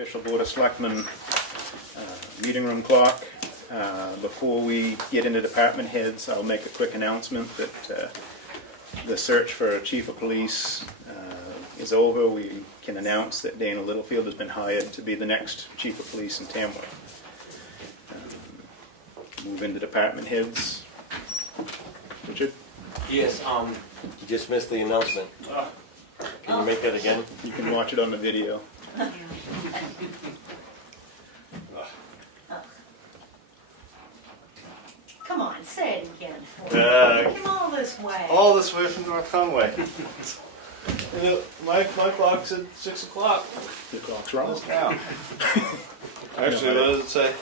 official Board of Selectmen meeting room clock. Before we get into department heads, I'll make a quick announcement that the search for a chief of police is over. We can announce that Dana Littlefield has been hired to be the next chief of police in Tamworth. Move into department heads. Richard? Yes, you just missed the announcement. Can you make that again? You can watch it on the video. Come on, say it again for me. Come all this way. All this way from North Conway. My clock's at 6 o'clock. The clock's wrong. Just now. Actually, what does it say?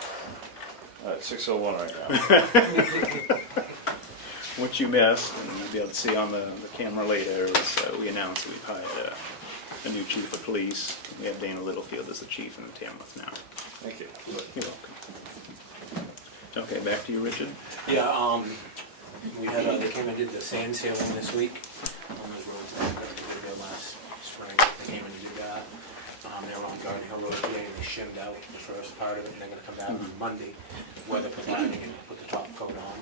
It's 6:01 right now. What you missed, and you'll be able to see on the camera later, is we announced that we've hired a new chief of police. We have Dana Littlefield as the chief in Tamworth now. Thank you. You're welcome. Okay, back to you, Richard. Yeah, we had, they came and did the sand sealing this week on those roads that we did there last spring. They came in to do that. They were on Garden Hill Road today, and they shimmed out the first part of it, and they're gonna come back on Monday, weather permitting, and put the top coat on.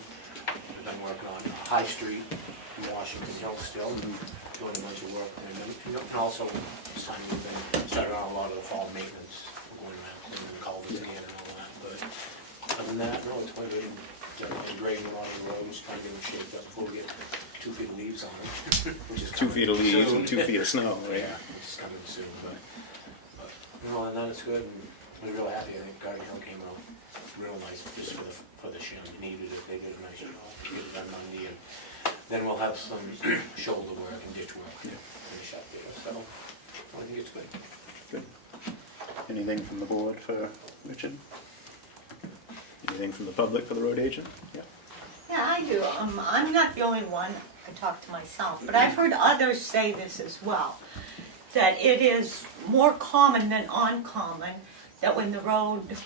We've been working on High Street in Washington Hill still, doing a bunch of work there. And also, this time we've been starting on a lot of the fall maintenance, going around cleaning the culverts again and all that. But other than that, no, it's quite good. Grading a lot of the roads, trying to get them shaped up before we get 2 feet of leaves on them. Which is 2 feet of leaves soon. and 2 feet of snow, right? Yeah, which is coming soon. But no, and then it's good. And we're real happy. I think Garden Hill came out real nice just for the shim. They needed it. They did a nice job. Get it done Monday, and then we'll have some shoulder work and ditch work finish up there. So I think it's good. Good. Anything from the board for Richard? Anything from the public for the road agent? Yeah. Yeah, I do. I'm not the only one. I talk to myself, but I've heard others say this as well, that it is more common than uncommon that when the road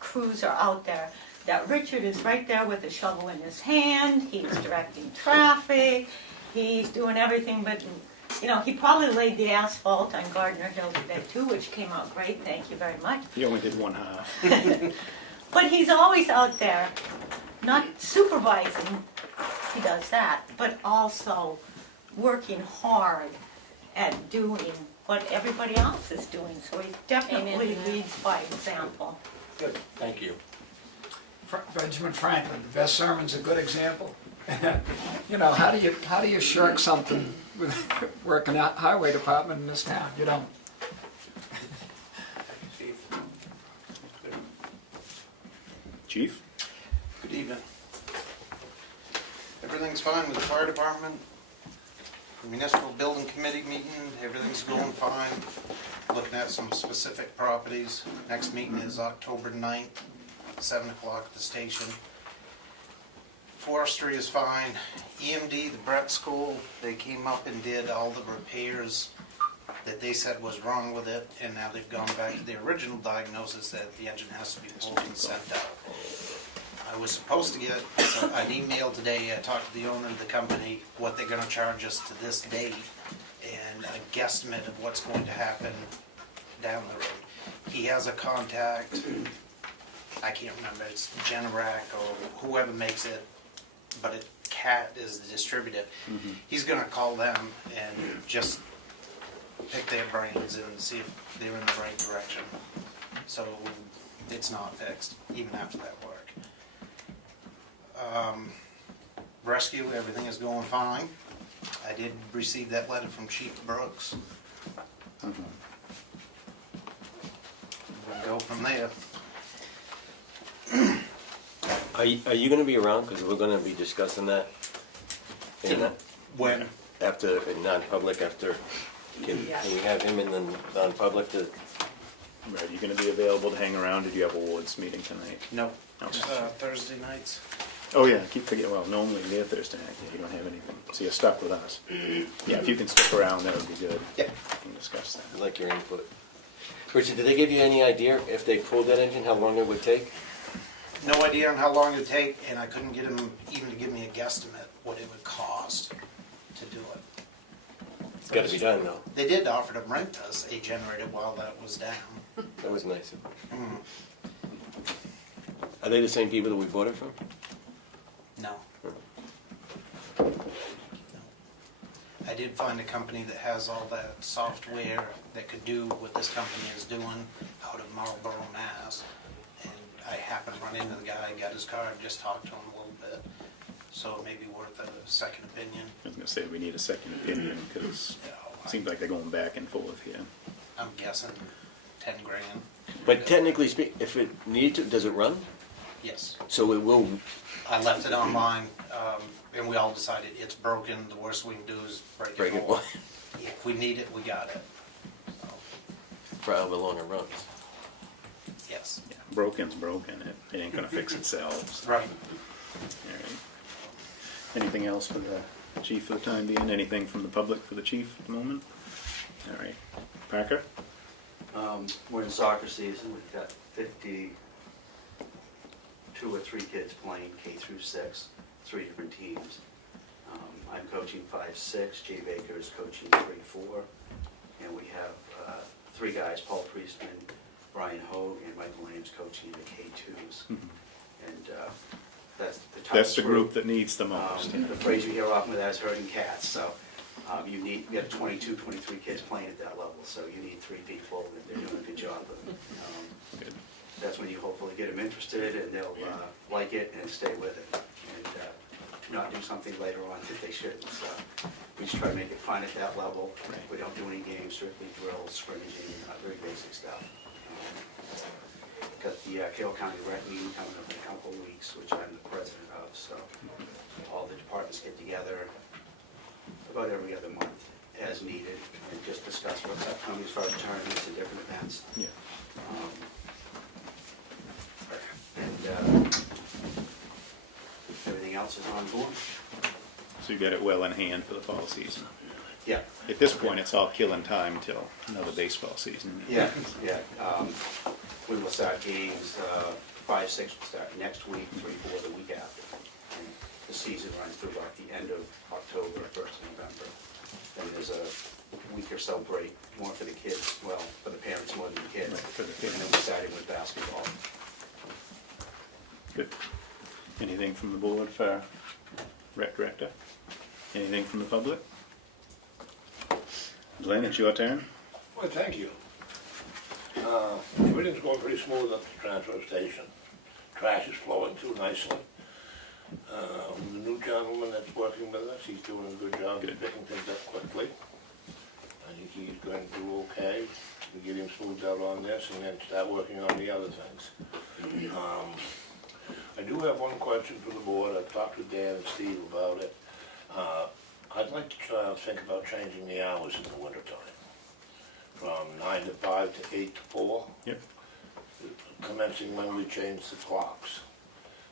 crews are out there, that Richard is right there with a shovel in his hand, he's directing traffic, he's doing everything but, you know, he probably laid the asphalt on Gardner Hill today too, which came out great, thank you very much. He only did one half. But he's always out there, not supervising, he does that, but also working hard at doing what everybody else is doing. So he definitely leads by example. Good. Thank you. Benjamin Franklin, the best sermon's a good example. You know, how do you shirk something with working out highway department in this town? You don't. Chief? Good evening. Everything's fine with the fire department. The municipal building committee meeting, everything's going fine. Looking at some specific properties. Next meeting is October 9th, 7 o'clock at the station. Forestry is fine. EMD, the Brett School, they came up and did all the repairs that they said was wrong with it, and now they've gone back to the original diagnosis that the engine has to be pulled and sent out. I was supposed to get an email today. I talked to the owner of the company, what they're going to charge us to this date, and a guesstimate of what's going to happen down the road. He has a contact, I can't remember, it's Generac or whoever makes it, but CAT is the distributor. He's going to call them and just pick their brains and see if they're in the right direction. So it's not fixed, even after that work. Rescue, everything is going fine. I did receive that letter from Chief Brooks. We'll go from there. Are you going to be around? Because we're going to be discussing that. When? After in non-public, after can we have him in the non-public to? Right, are you going to be available to hang around? Did you have a wards meeting tonight? No. No. Thursday nights. Oh yeah, keep forgetting. Well, normally they're Thursday night. Yeah, you don't have anything, so you're stuck with us. Yeah, if you can stick around, that would be good. Yeah. We can discuss that. I'd like your input. Richard, did they give you any idea if they pulled that engine, how long it would take? No idea on how long it would take, and I couldn't get him even to give me a guesstimate what it would cost to do it. It's got to be done though. They did offer to rent us a generator while that was down. That was nice. Are they the same people that we bought it from? No. I did find a company that has all that software that could do what this company is doing out of Marlborough, Mass. And I happened to run into the guy, got his card, just talked to him a little bit. So it may be worth a second opinion. I was gonna say, we need a second opinion, because You know, it seems like they're going back and forth here. I'm guessing 10 grand. But technically speaking, if it needs to, does it run? Yes. So it will, I left it online, and we all decided it's broken. The worst we can do is break break it it more. If we need it, we got it. So, for however long it runs. yes. Yeah, broken's broken, it ain't gonna fix itself. So. Right. All right. Anything else for the chief for the time being? Anything from the public for the chief at the moment? All right. Parker? We're in soccer season, we've got 52 or 3 kids playing K through 6, 3 different teams. I'm coaching 5-6, Jay Baker is coaching 3-4, and we have 3 guys, Paul Priestman, Brian Hogue, and Michael Ames coaching the K2s. And that's the toughest That's the group that needs the most. The phrase you hear often with that is herding cats, so we have 22, 23 kids playing at that level, so you need 3 people, and they're doing a good job of it. Good. That's when you hopefully get them interested, and they'll like it and stay with it, and not do something later on that they shouldn't. So we just try to make it fun at that level. We don't do any games, strictly drills, scrimmaging, very basic stuff. Got the Carroll County Rec meeting coming up in a couple of weeks, which I'm the president of, so all the departments get together about every other month as needed and just discuss what's upcoming as far as tournaments and different events. Yeah. And everything else is on board. So you got it well in hand for the fall season. Yeah. At this point, it's all killing time till another baseball season. Yeah, yeah. We will start games, 5-6 will start next week, 3-4 the week after. And the season runs through about the end of October, 1st of November. Then there's a week or so break, more for the kids, well, for the parents more than the kids. Right, for the kids. And then we start in with basketball. Good. Anything from the board for rec director? Anything from the public? Glenn, it's your turn. Well, thank you. Everything's going pretty smooth at the transfer station. Trash is flowing through nicely. The new gentleman that's working with us, he's doing a good job of Good. picking things up quickly. I think he's going to do okay. We get him smoothed out on this and then start working on the other things. I do have one question for the board. I've talked to Dan and Steve about it. I'd like to try to think about changing the hours in the wintertime. From 9 to 5 to 8 to 4. Yep. Commencing when we change the clocks.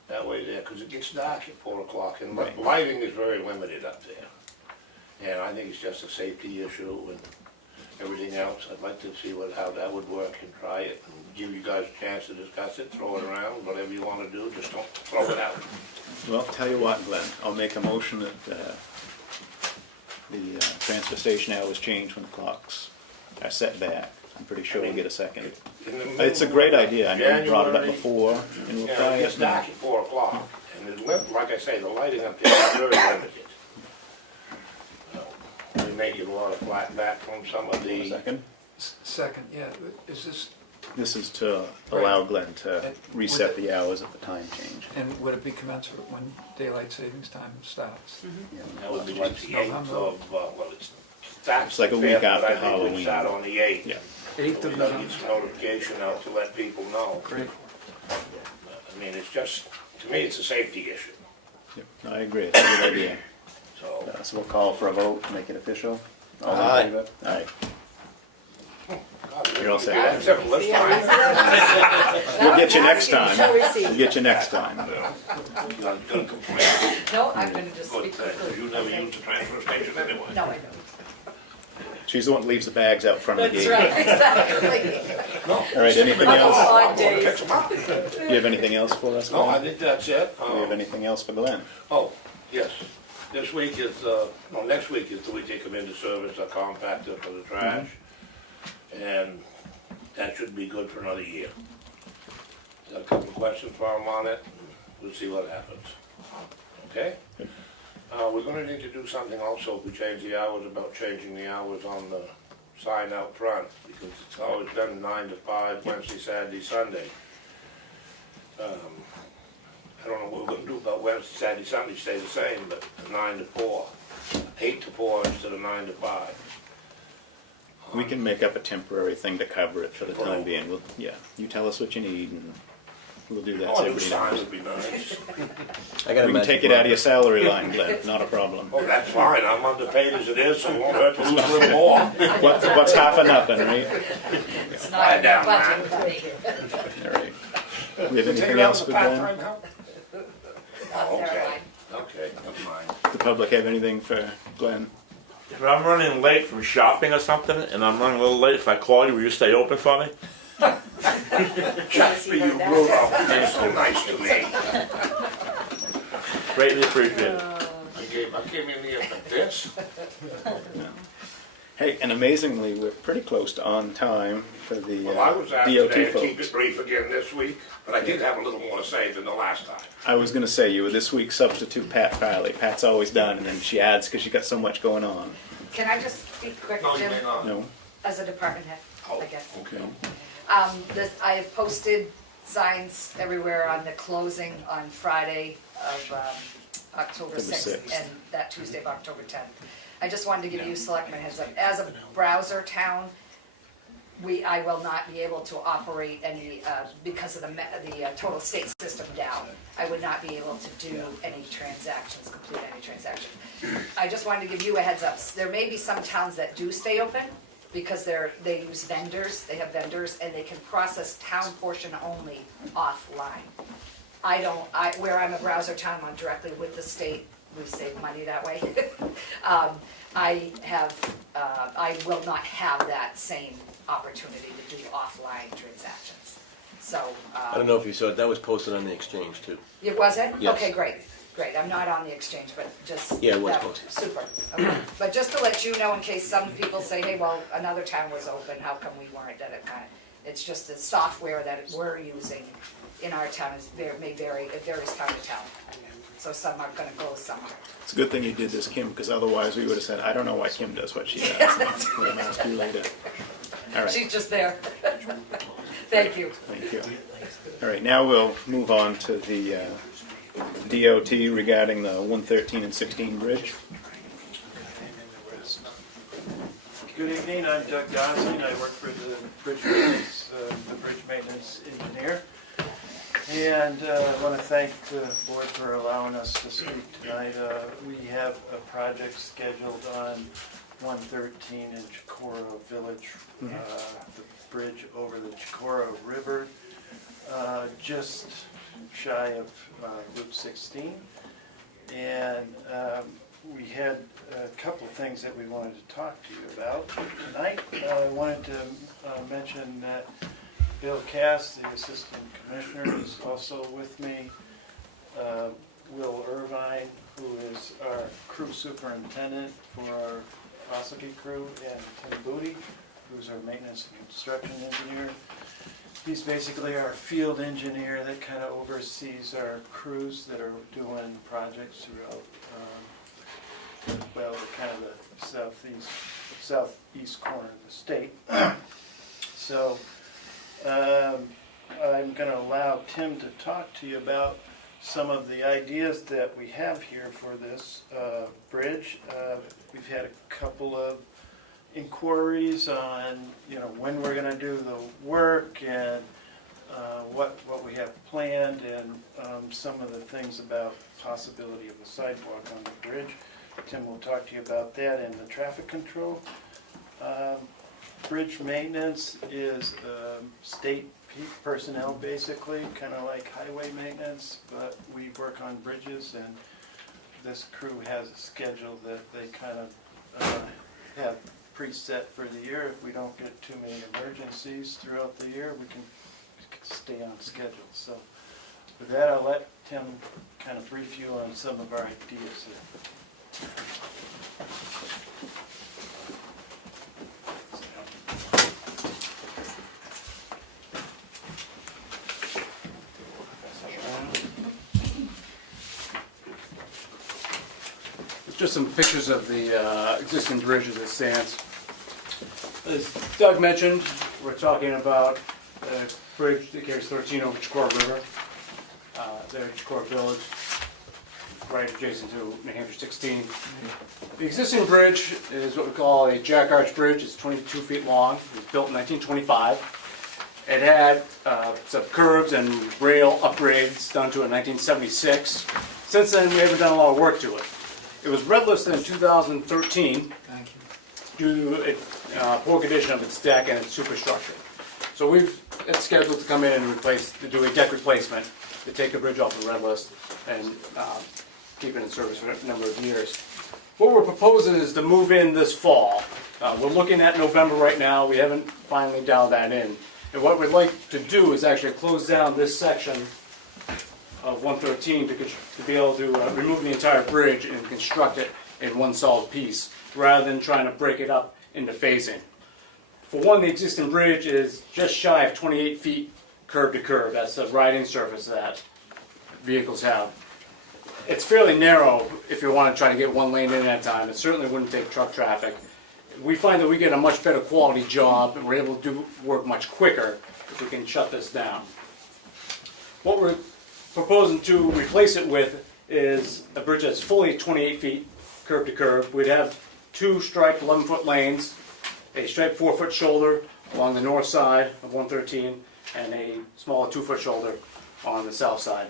That way there, because it gets dark at 4 o'clock and Right. lighting is very limited up there. And I think it's just a safety issue and everything else. I'd like to see how that would work and try it and give you guys a chance to discuss it, throw it around, whatever you want to do, just don't throw it out. Well, tell you what, Glenn, I'll make a motion that the transfer station hours change when the clocks are set back. I'm pretty sure we'll get a second. In the It's a middle great of idea. I know you brought it up January, before, and we'll Yeah, try it gets it. dark at 4 o'clock, and like I say, the lighting up there is very limited. We may get a lot of flack back from some of the, Second. Second, yeah, is this, This is to allow Glenn to And reset would it- the hours at the time change. and would it be commensurate when daylight savings time starts? that would be like the 8th of, well, it starts. It's like a the week 5th, but after I think we Halloween. start on the 8th. Yeah. 8th of We gotta November. get some notification out to let people know. Great. I mean, it's just, to me, it's a safety issue, Yep. I agree. It's a good idea. so. So we'll call for a vote, make it official. All in Aye. favor? Aye. God, You're all set. Yeah, except for this time. We'll get you next Shall time. receive. We'll get you next time. You're gonna complain. No, I'm gonna just Good speak thing, 'cause quickly. you never use the transfer station anyway. No, I don't. She's the one that leaves the bags out front of the That's gate. right, exactly. All right, anything On the else? odd days. Pick 'em up. Do you have anything else for us, No, I Glenn? think that's it. Do you have anything else for Glenn? Oh, yes. This week is, no, next week is the week they come in to service a compactor for the trash. And that should be good for another year. Got a couple of questions for him on it, we'll see what happens. Okay? We're gonna need to do something also if we change the hours, about changing the hours on the sign out front, because it's always been 9 to 5, Wednesday, Saturday, Sunday. I don't know what we're gonna do about Wednesday, Saturday, Sunday, stay the same, but 9 to 4, 8 to 4 instead of 9 to 5. We can make up a temporary thing to cover it for the time being. We'll, yeah, you tell us what you need, and we'll do that. Oh, So a new everybody sign knows. would be nice. I got a We can magic take it out of marker. your salary line, Glenn. Not a problem. Oh, that's fine, I'm underpaid as it is, so it won't hurt to lose a little more. What's half of nothing, right? It's not in the budget, buddy. All right. We have anything else for Glenn? Not there, Okay, line. okay, that's mine. The public have anything for Glenn? If I'm running late from shopping or something, and I'm running a little late, if I call you, will you stay open for me? Just for you, Rudolph, you're so nice to me. Greatly appreciated. I came in here like this. Hey, and amazingly, we're pretty close to on time for the Well, I was asked today DOT to keep folks. it brief again this week, but I did have a little more to say than the last time. I was going to say you were this week's substitute Pat Farley. Pat's always done, and then she adds because she got so much going on. Can I just speak quick, No, you Jim, may not. No? as a department head, Oh, I guess? okay. I have posted signs everywhere on the closing on Friday of October October 6th 6th. and that Tuesday of October 10th. I just wanted to give you selectmen heads up. As a browser town, I will not be able to operate any, because of the total state system down. I would not be able to do any transactions, complete any transactions. I just wanted to give you a heads up. There may be some towns that do stay open because they use vendors, they have vendors, and they can process town portion only offline. Where I'm a browser town, I'm directly with the state, we save money that way. I will not have that same opportunity to do offline transactions. So, I don't know if you saw it, that was posted on the exchange too. it wasn't? Yes. Okay, great. I'm not on the exchange, but just. Yeah, it was that- posted. Super, okay. But just to let you know, in case some people say, hey, well, another town was open, how come we weren't, it's just the software that we're using in our town may vary, it varies town to town. So some are gonna close, some aren't. It's a good thing you did this, Kim, because otherwise we would have said, I don't know why Kim does what she does. We'll ask you later. All right, She's just there. Thank you. thank you. All right, now we'll move on to the DOT regarding the 113 and 16 bridge. Good evening, I'm Doug Gosling, I work for the bridge maintenance engineer. And I want to thank the board for allowing us to speak tonight. We have a project scheduled on 113 in Chicoro Village, the bridge over the Chicoro River, just shy of Route 16. And we had a couple of things that we wanted to talk to you about tonight. I wanted to mention that Bill Cass, the Assistant Commissioner, is also with me. Will Irvine, who is our crew superintendent for our Ossipee crew, and Tim Booty, who's our maintenance and construction engineer. He's basically our field engineer that kind of oversees our crews that are doing projects throughout, kind of the southeast corner of the state. So I'm going to allow Tim to talk to you about some of the ideas that we have here for this bridge. We've had a couple of inquiries on, when we're going to do the work and what we have planned, and some of the things about possibility of a sidewalk on the bridge. Tim will talk to you about that and the traffic control. Bridge maintenance is state personnel, basically, kind of like highway maintenance, but we work on bridges, and this crew has a schedule that they kind of have preset for the year. If we don't get too many emergencies throughout the year, we can stay on schedule. So with that, I'll let Tim kind of brief you on some of our ideas here. just some pictures of the existing bridge as it stands. As Doug mentioned, we're talking about a bridge that carries 13 over Chicora River. There at Chicora Village, right adjacent to New Hampshire 16. The existing bridge is what we call a jack arch bridge. It's 22 feet long. It was built in 1925. It had some curbs and rail upgrades done to it in 1976. Since then, we haven't done a lot of work to it. It was red listed in 2013 Thank you. due to a poor condition of its deck and its superstructure. So it's scheduled to come in and do a deck replacement to take the bridge off the red list and keep it in service for a number of years. What we're proposing is to move in this fall. We're looking at November right now. We haven't finally dialed that in. And what we'd like to do is actually close down this section of 113 to be able to remove the entire bridge and construct it in one solid piece, rather than trying to break it up into phasing. For one, the existing bridge is just shy of 28 feet curb to curb. That's the riding surface that vehicles have. It's fairly narrow if you want to try to get one lane in at a time. It certainly wouldn't take truck traffic. We find that we get a much better quality job and we're able to do work much quicker if we can shut this down. What we're proposing to replace it with is a bridge that's fully 28 feet curb to curb. We'd have two striped 11-foot lanes, a striped 4-foot shoulder along the north side of 113, and a smaller 2-foot shoulder on the south side.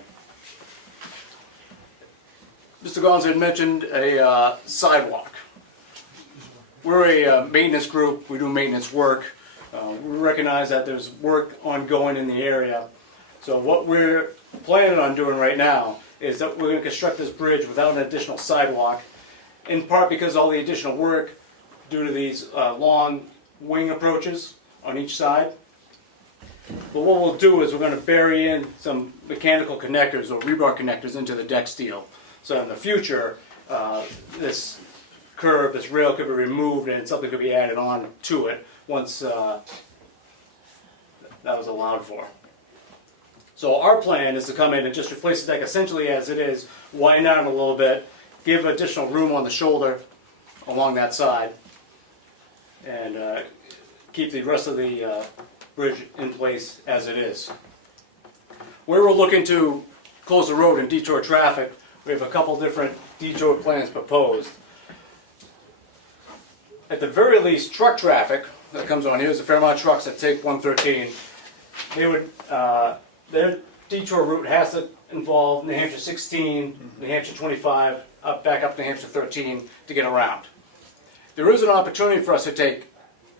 Mr. Gonz had mentioned a sidewalk. We're a maintenance group. We do maintenance work. We recognize that there's work ongoing in the area. So what we're planning on doing right now is that we're going to construct this bridge without an additional sidewalk, in part because all the additional work due to these long wing approaches on each side. But what we'll do is we're going to bury in some mechanical connectors or rebar connectors into the deck steel. So in the future, this curb, this rail could be removed and something could be added on to it once that was allowed for. So our plan is to come in and just replace the deck essentially as it is, wind down a little bit, give additional room on the shoulder along that side, and keep the rest of the bridge in place as it is. Where we're looking to close the road and detour traffic, we have a couple different detour plans proposed. At the very least, truck traffic that comes on here, there's a fair amount of trucks that take 113. They would, their detour route has to involve New Hampshire 16, New Hampshire 25, back up to New Hampshire 13 to get around. There is an opportunity for us to take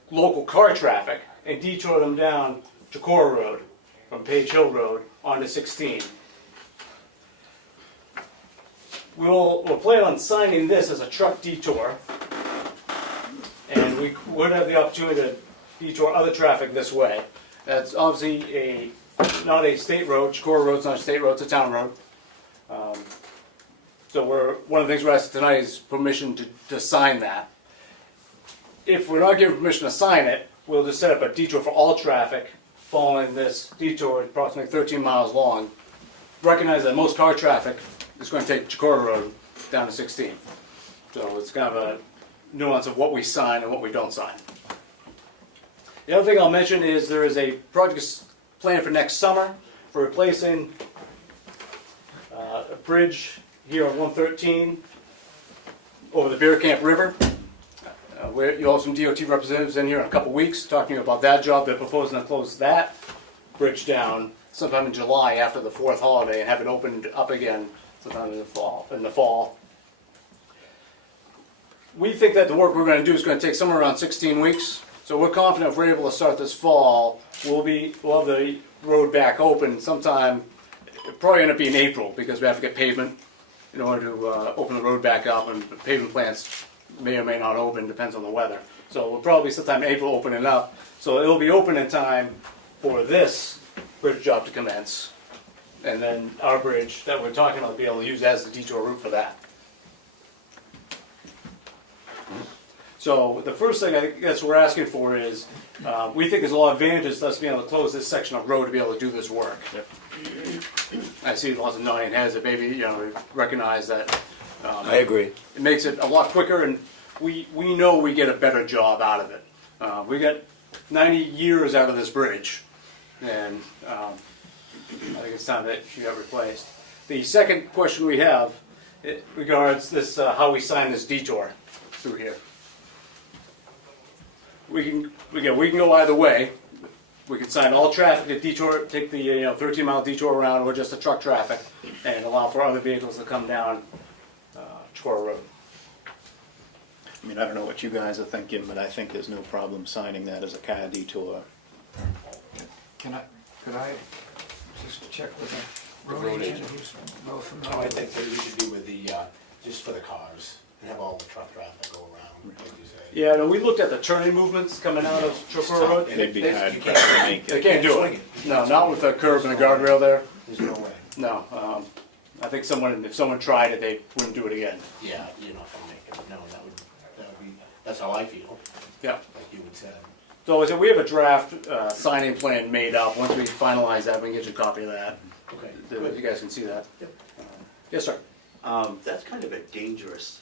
local car traffic and detour them down Chicora Road from Page Hill Road onto 16. We'll plan on signing this as a truck detour, and we would have the opportunity to detour other traffic this way. That's obviously not a state road. Chicora Road's not a state road, it's a town road. So one of the things we're asking tonight is permission to sign that. If we're not given permission to sign it, we'll just set up a detour for all traffic following this detour, approximately 13 miles long. Recognize that most car traffic is going to take Chicora Road down to 16. So it's kind of a nuance of what we sign and what we don't sign. The other thing I'll mention is there is a project planned for next summer for replacing a bridge here on 113 over the Bear Camp River. You'll have some DOT representatives in here in a couple weeks talking about that job. They're proposing to close that bridge down sometime in July after the 4th holiday and have it opened up again sometime in the fall. We think that the work we're going to do is going to take somewhere around 16 weeks. So we're confident if we're able to start this fall, we'll have the road back open sometime. It'll probably end up being April because we have to get pavement in order to open the road back up, and the pavement plants may or may not open, depends on the weather. So we'll probably sometime in April open it up. So it'll be open in time for this bridge job to commence. And then our bridge that we're talking about will be able to use as the detour route for that. So the first thing I guess we're asking for is, we think there's a lot of advantages to us being able to close this section of road to be able to do this work. Yep. I see lots of nodding heads that maybe recognize that I agree. It makes it a lot quicker, and we know we get a better job out of it. We got 90 years out of this bridge, and I think it's time that she got replaced. The second question we have, it regards this, how we sign this detour through here. We can go either way. We can sign all traffic to detour, take the 13-mile detour around, or just the truck traffic, and allow for other vehicles to come down Chicora Road. I mean, I don't know what you guys are thinking, but I think there's no problem signing that as a car detour. Could I just check with the road agent who's well familiar? Oh, I think that we should be with the, just for the cars, and have all the truck traffic go around, like you say. Yeah, no, we looked at the turning movements coming out of Chicora Road. They'd be hard you pressed to can't- make They it. can't do swing it. it. No, not with the curb and the guardrail there. There's no way. No, I think if someone tried it, they wouldn't do it again. Yeah, you're not gonna make it. No, that would be, that's how I feel, Yeah. like you would say. So I said, we have a draft signing plan made up. Once we finalize that, we can get you a copy of that. Okay. You guys can see that. Yes, sir. That's kind of a dangerous,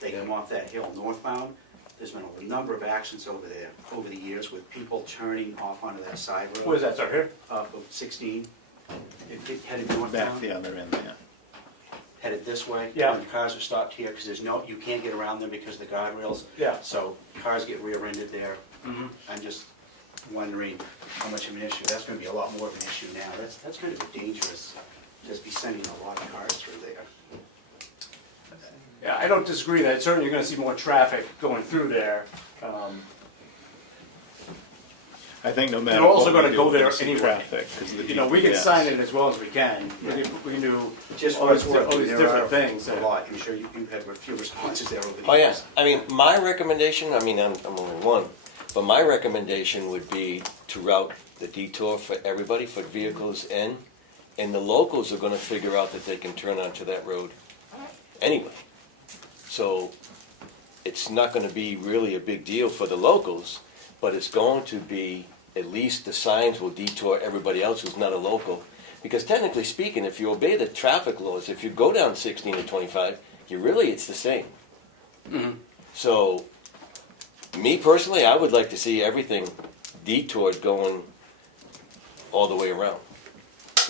they come off that hill northbound. There's been a number of accidents over there, over the years, with people turning off onto that side road. What is that, sir, here? Off of 16, headed Back northbound, the other end there. headed this way. Yeah. When cars are stopped here, because you can't get around them because of the guardrails. Yeah. So cars get rear-ended there. Mhm. I'm just wondering how much of an issue, that's gonna be a lot more of an issue now. That's kind of dangerous, just be sending a lot of cars through there. Yeah, I don't disagree that certainly you're going to see more traffic going through there. I think no matter They're also what gonna we go do, there we'll see anyway. traffic, 'cause of the We can GPS. sign it as well as we can. We can do Just all for these, its worth, all these there different are things. a lot. I'm sure you've had a few responses there over the years. Oh, yeah. I mean, my recommendation, I mean, I'm only one, but my recommendation would be to route the detour for everybody, for vehicles in, and the locals are gonna figure out that they can turn onto that road anyway. So it's not gonna be really a big deal for the locals, but it's going to be, at least the signs will detour everybody else who's not a local. Because technically speaking, if you obey the traffic laws, if you go down 16 to 25, it's the same. So, me personally, I would like to see everything detoured going all the way around,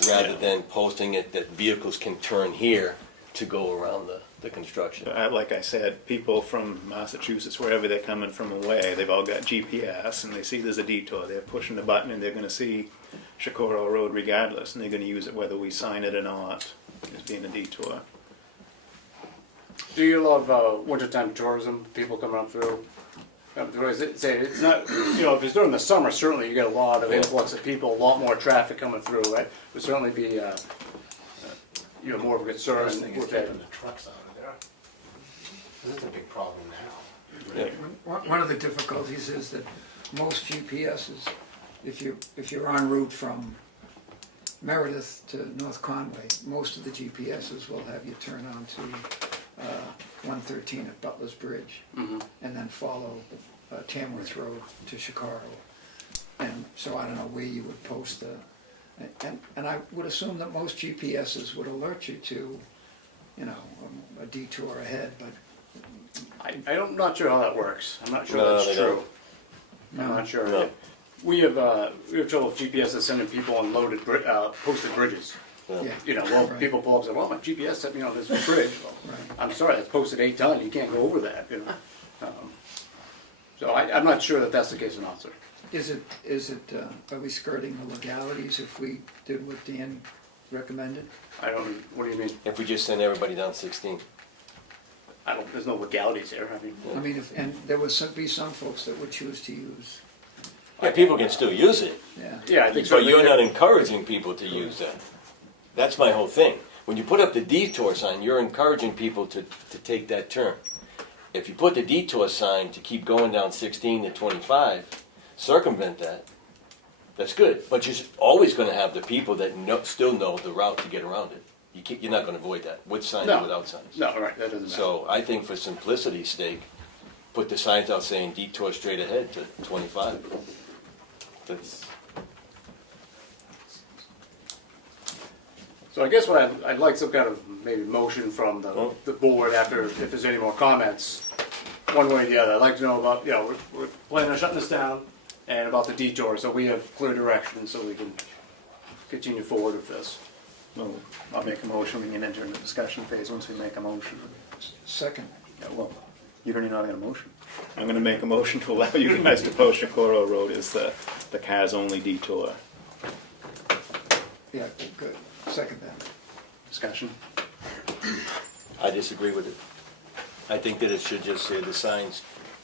rather than posting it that vehicles can turn here to go around the construction. Like I said, people from Massachusetts, wherever they're coming from away, they've all got GPS and they see there's a detour. They're pushing the button and they're going to see Chicora Road regardless, and they're going to use it whether we sign it or not as being a detour. Do you love wintertime tourism, people coming up through? It's not, if it's during the summer, certainly you get a lot of influx of people, a lot more traffic coming through. It would certainly be more of a concern First thing is with that. keeping the trucks out of there. That's a big problem now. Yeah. One of the difficulties is that most GPSs, if you're en route from Meredith to North Conway, most of the GPSs will have you turn on to 113 at Butler's Bridge, and then follow Tamworth Road to Chicago. And so I don't know where you would post and I would assume that most GPSs would alert you to, a detour ahead, but I'm not sure how that works. I'm not sure No, that's they true. No. I'm not sure. No. We have trouble with GPS is sending people on loaded, posted bridges. yeah. Right. People pull up and say, well, my GPS sent me on this bridge. Well, Right. I'm sorry, that's posted 8 ton, you can't go over that, So I'm not sure that that's the case or not, sir. Is it, are we skirting the legalities if we did what Dan recommended? What do you mean? If we just send everybody down 16. There's no legalities there. I mean, and there would be some folks that would choose to use, Yeah, people can still use it, yeah. Yeah, I think but so. you're not encouraging people to use that. That's my whole thing. When you put up the detour sign, you're encouraging people to take that turn. If you put the detour sign to keep going down 16 to 25, circumvent that, that's good. But you're always going to have the people that still know the route to get around it. You're not going to avoid that, with signs or without signs. No, right, that doesn't matter. So I think for simplicity's sake, put the signs out saying detour straight ahead to 25. So I guess what I'd like some kind of maybe motion from the board after, if there's any more comments, one way or the other. I'd like to know about, we're planning on shutting this down and about the detour, so we have clear direction so we can continue forward with this. Well, I'll make a motion, we can enter into discussion phase once we make a motion. Second. Yeah, well, you don't even know I got a motion. I'm gonna make a motion to allow you guys to post Comeau Road as the cars-only detour. Yeah, good. Second that. Discussion? I disagree with it. I think that it should just say the signs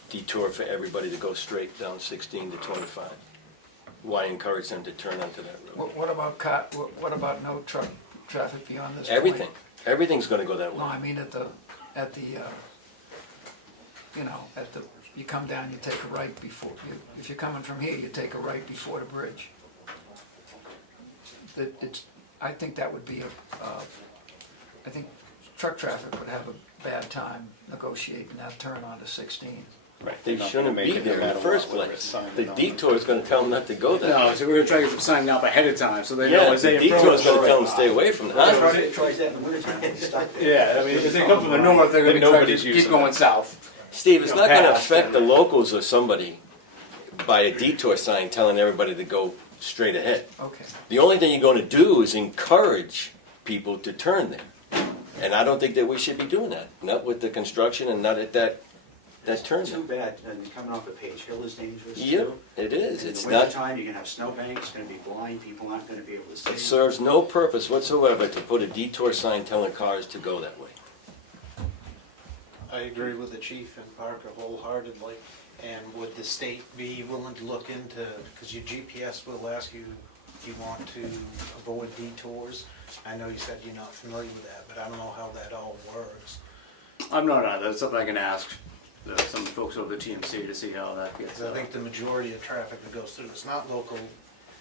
detour for everybody to go straight down 16 to 25. Why encourage them to turn onto that road? What about no truck traffic beyond this point? Everything. Everything's gonna go that No, way. I mean you come down, you take a right before, if you're coming from here, you take a right before the bridge. I think that would be I think truck traffic would have a bad time negotiating that turn onto 16. Right. They shouldn't be there in the first place. The detour is gonna tell them not to go there. No, so we're gonna try to get some signing up ahead of time so they know Yeah, as the they approach. detour is gonna tell them to stay away from the highway. Tries that in the wintertime, it's stuck there. Yeah, I mean, if they come from the north, they're gonna be trying to Nobody's keep using going that. south. Steve, it's not gonna past affect the and- locals or somebody by a detour sign telling everybody to go straight ahead. Okay. The only thing you're gonna do is encourage people to turn there. And I don't think that we should be doing that, not with the construction and not at that turn Too there. bad, and coming off of Page Hill is dangerous too. Yep, it is. In It's the not, wintertime, you're gonna have snowbanks, it's gonna be blind, people aren't gonna be able to see. it serves no purpose whatsoever to put a detour sign telling cars to go that way. I agree with the chief and Parker wholeheartedly. And would the state be willing to look into, because your GPS will ask you if you want to avoid detours? I know you said you're not familiar with that, but I don't know how that all works. I'm not either. That's something I can ask some folks over the TMC to see how that gets. Because I think the majority of traffic that goes through, it's not local.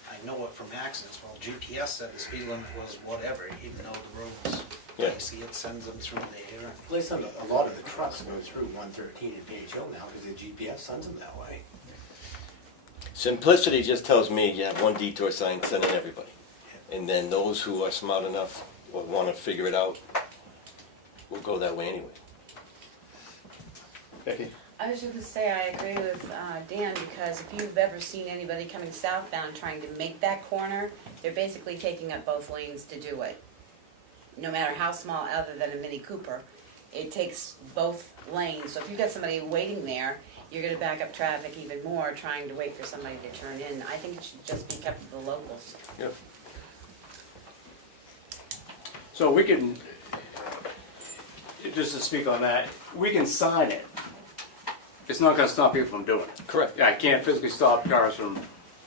I know it from accidents. Well, GPS said the speed limit was whatever, even though the roads, Yeah. you see it sends them through there. At least a lot of the trucks go through 113 and Page Hill now because the GPS sends them that way. Simplicity just tells me you have one detour sign sending everybody. And then those who are smart enough or want to figure it out will go that way anyway. Becky? I was just gonna say, I agree with Dan, because if you've ever seen anybody coming southbound trying to make that corner, they're basically taking up both lanes to do it. No matter how small, other than a Mini Cooper, it takes both lanes. So if you've got somebody waiting there, you're gonna back up traffic even more, trying to wait for somebody to turn in. I think it should just be kept to the locals. Yep. So we can, just to speak on that, we can sign it. It's not gonna stop people from doing it. Correct. Yeah, I can't physically stop cars from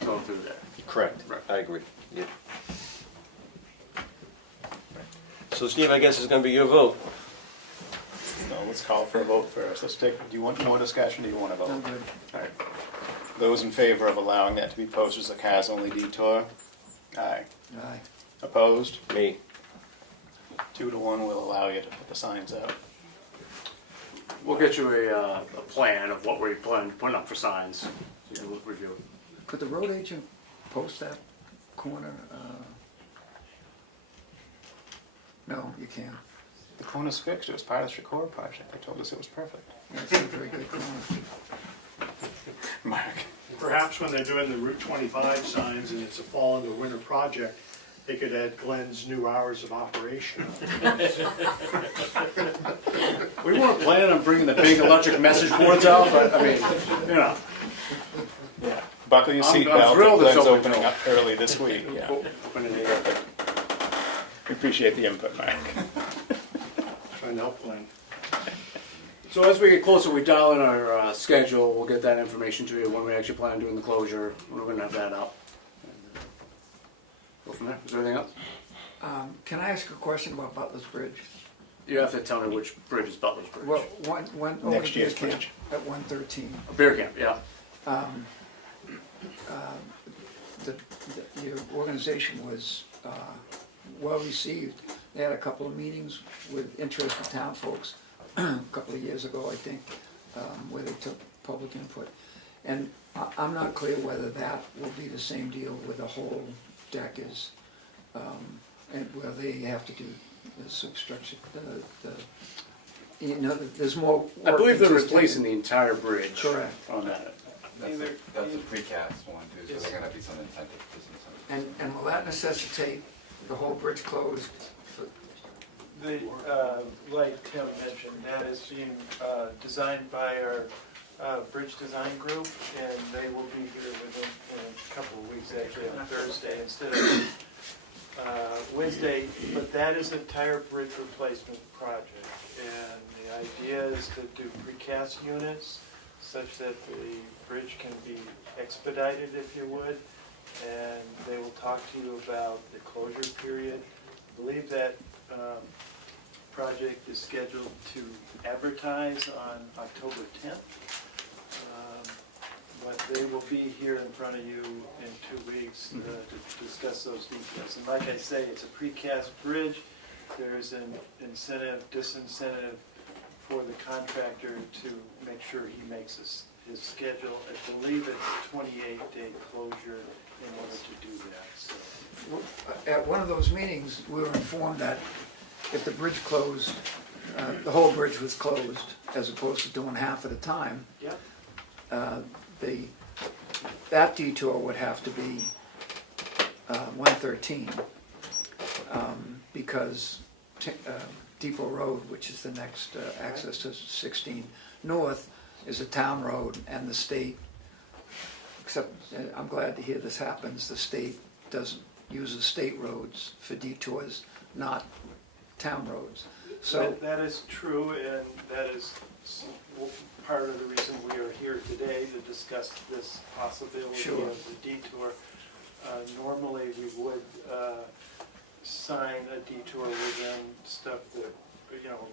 going through there. Correct. Right. I agree. Yep. So Steve, I guess it's gonna be your vote. No, let's call for a vote first. Do you want more discussion, or do you want to vote? I'm good. All right. Those in favor of allowing that to be posted as a cars-only detour? Aye. Aye. Opposed? Me. 2 to 1 will allow you to put the signs up. We'll get you a plan of what we plan putting up for signs. So you can review it. Could the road agent post that corner? No, you can't. The corner's fixed. It was part of the Shakor project. They told us it was perfect. That's a very good corner. Mark? Perhaps when they're doing the Route 25 signs and it's a fall and a winter project, they could add Glenn's new hours of operation. We weren't planning on bringing the big electric message boards out, but I mean, you know. Yeah. Buckle your I'm seatbelt. thrilled it's Glenn's open opening till- up early this week. Yeah. Open in the air. We appreciate the input, Mark. Trying to help Glenn. So as we get closer, we dial in our schedule. We'll get that information to you when we actually plan on doing the closure. We're going to have that out. Go from there. Is there anything else? Can I ask a question about Butler's Bridge? You have to tell me which bridge is Butler's Bridge. Well, one over Next the year's camp bridge. at 113. A beer camp, yeah. Your organization was well received. They had a couple of meetings with interested town folks a couple of years ago, I think, where they took public input. And I'm not clear whether that will be the same deal where the whole deck is and where they have to do the substructure, there's more work. I believe they're than just replacing the taking- entire bridge. Correct. On that. That's a precast one too, so they're gonna be some incentive business. And will that necessitate the whole bridge closed? The, like Tim mentioned, that is being designed by our bridge design group, and they will be here within a couple of weeks, actually on Thursday instead of Wednesday. But that is an entire bridge replacement project, and the idea is to do precast units such that the bridge can be expedited, if you would, and they will talk to you about the closure period. I believe that project is scheduled to advertise on October 10th. But they will be here in front of you in 2 weeks to discuss those details. And like I say, it's a precast bridge. There's an incentive, disincentive for the contractor to make sure he makes his schedule. I believe it's a 28-day closure in order to do that. So. At one of those meetings, we were informed that if the bridge closed, the whole bridge was closed, as opposed to doing half at a time, Yep. That detour would have to be 113, because Depot Road, which is the next access to 16 North, is a town road, and the state, except I'm glad to hear this happens, the state doesn't use state roads for detours, not town roads. So that is true, and that is part of the reason we are here today to discuss this possibility Sure. of the detour. Normally, we would sign a detour within stuff that,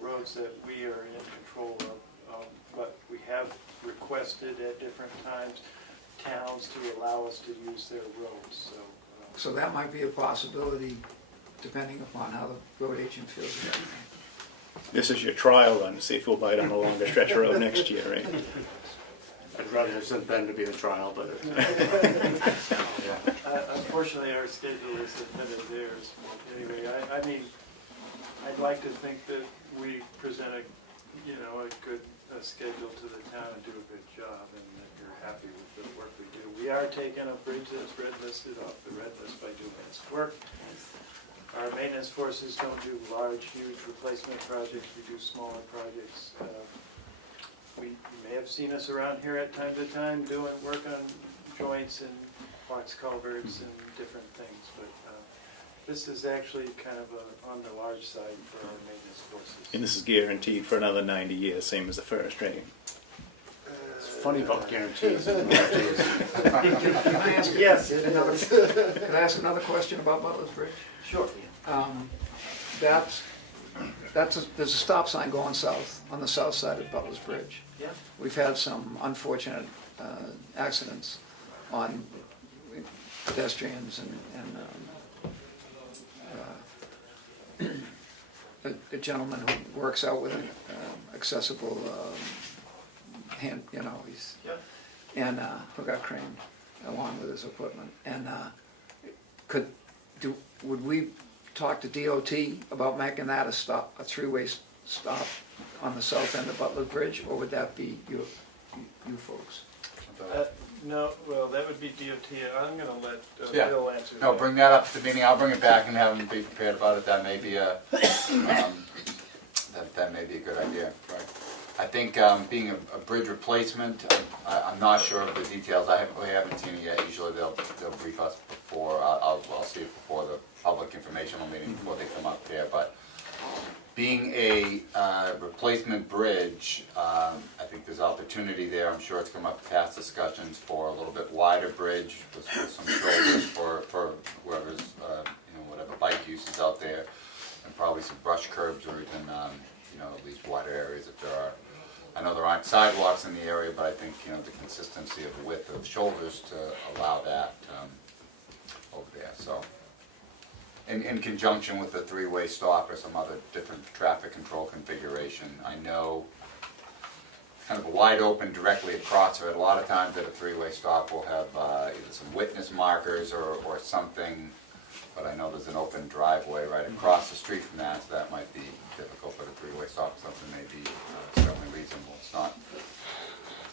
roads that we are in control of, but we have requested at different times towns to allow us to use their roads. So that might be a possibility, depending upon how the road agent feels about it. This is your trial run, to see if we'll bite on a longer stretch of road next year, right? I'd rather have sent Ben to be the trial, but. Unfortunately, our schedule is dependent of theirs. Anyway, I mean, I'd like to think that we present a good schedule to the town and do a good job, and that you're happy with the work we do. We are taking a bridge that's red listed off the red list by doing this work. Our maintenance forces don't do large, huge replacement projects. We do smaller projects. You may have seen us around here at time to time doing work on joints and box culverts and different things, but this is actually kind of on the large side for our maintenance forces. And this is guaranteed for another 90 years, same as the first, right? It's funny about guarantees. Can I ask Yes. Can I ask another question about Butler's Bridge? Sure. There's a stop sign going south on the south side of Butler's Bridge. Yeah. We've had some unfortunate accidents on pedestrians and a gentleman who works out with an accessible hand, he's Yep. and who got creamed along with his equipment. And would we talk to DOT about making that a three-way stop on the south end of Butler Bridge, or would that be you folks? No, well, that would be DOT. I'm going to let Yeah. Bill answer that. No, bring that up to the meeting, I'll bring it back and have them be prepared about it, that may be a, that may be a good idea, right? I think being a bridge replacement, I'm not sure of the details, we haven't seen it yet, usually they'll brief us before, I'll see it before the public informational meeting, before they come up there, but being a replacement bridge, I think there's opportunity there. I'm sure it's come up past discussions for a little bit wider bridge with some shoulders for whoever's, whatever bike use is out there, and probably some brush curbs or even, at least wider areas if there are. I know there aren't sidewalks in the area, but I think, the consistency of the width of shoulders to allow that over there, so. In conjunction with the three-way stop or some other different traffic control configuration. I know kind of a wide open directly across it. A lot of times at a three-way stop we'll have either some witness markers or something but I know there's an open driveway right across the street from that, so that might be difficult, but a three-way stop something may be certainly reasonable. It's not.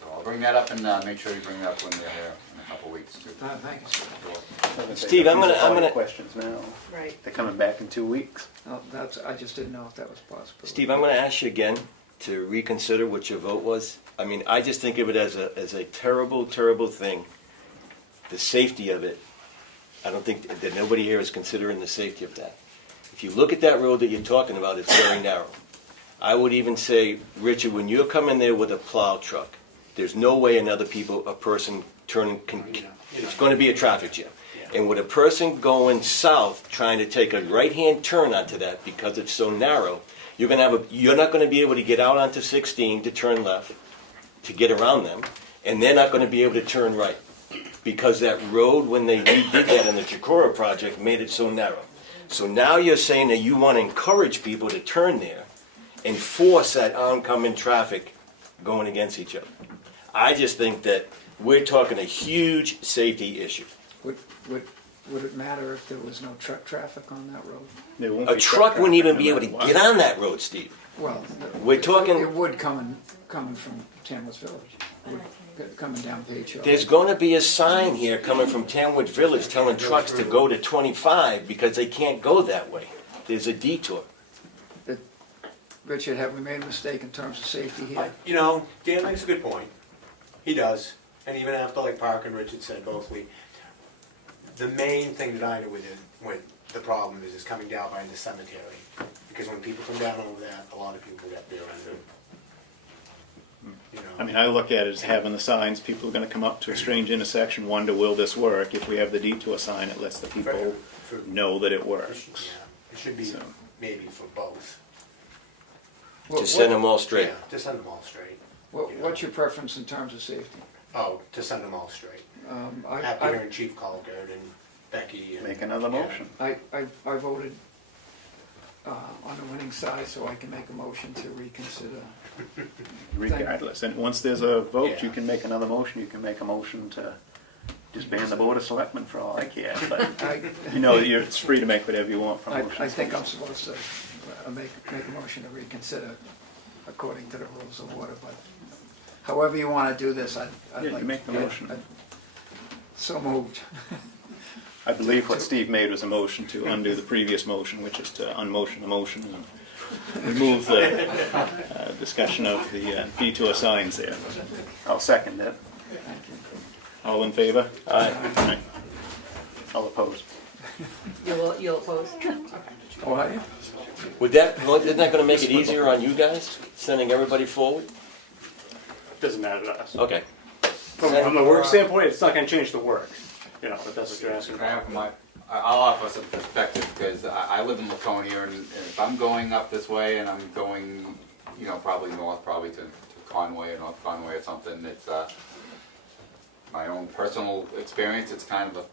So I'll bring that up and make sure you bring that up when they're here in a couple of weeks too. Thank you, sir. Steve, I'm gonna- Questions now. Right. They're coming back in 2 weeks. No, I just didn't know if that was possible. Steve, I'm going to ask you again to reconsider what your vote was. I mean, I just think of it as a terrible, terrible thing. The safety of it, I don't think that nobody here is considering the safety of that. If you look at that road that you're talking about, it's very narrow. I would even say, Richard, when you're coming there with a plow truck, there's no way a person turning, it's going to be a traffic jam. And with a person going south, trying to take a right-hand turn onto that because it's so narrow, you're not going to be able to get out onto 16 to turn left, to get around them, and they're not going to be able to turn right. Because that road, when they redid that in the Chicora project, made it so narrow. So now you're saying that you want to encourage people to turn there and force that oncoming traffic going against each other. I just think that we're talking a huge safety issue. Would it matter if there was no truck traffic on that road? There won't A be truck wouldn't even traffic be no able to matter get what. on that road, Steve. Well, We're talking- It would coming from Tamworth Village, coming down Page Hill. There's going to be a sign here coming from Tamworth Village telling trucks to go to 25 because they can't go that way. There's a detour. Richard, have we made a mistake in terms of safety here? You know, Dan makes a good point. He does. And even after, like Park and Richard said both, the main thing that I know with the problem is coming down by the cemetery. Because when people come down over that, a lot of people get there and, you know. I mean, I look at it as having the signs, people are gonna come up to a strange intersection, wonder, will this work? If we have the detour sign, it lets the people know that it works. Yeah, it should be So- maybe for both. To send them all straight. Yeah, to send them all straight. What's your preference in terms of safety? Oh, to send them all straight. I After hearing Chief Colgard and Becky and. Make another motion. I voted on the winning side, so I can make a motion to reconsider. Regardless, and once there's a vote, Yeah. you can make another motion, you can make a motion to disband the Board of Selectmen for all I care, but, you know, it's free to make whatever you want from motions. I think I'm supposed to make a motion to reconsider according to the rules of order, but however you want to do this, I'd Yeah, like. you make the motion. So moved. I believe what Steve made was a motion to undo the previous motion, which is to unmotion the motion and remove the discussion of the detour signs there. I'll second that. All in favor? Aye. All opposed? You'll oppose? Oh, are you? Isn't that going to make it easier on you guys, sending everybody forward? Doesn't matter to us. Okay. From the work standpoint, it's not gonna change the work, you know, if that's what you're asking. I'll offer some perspective because I live in Laconia, and if I'm going up this way and I'm going, you know, probably north, probably to Conway or North Conway or something, it's my own personal experience. It's kind of a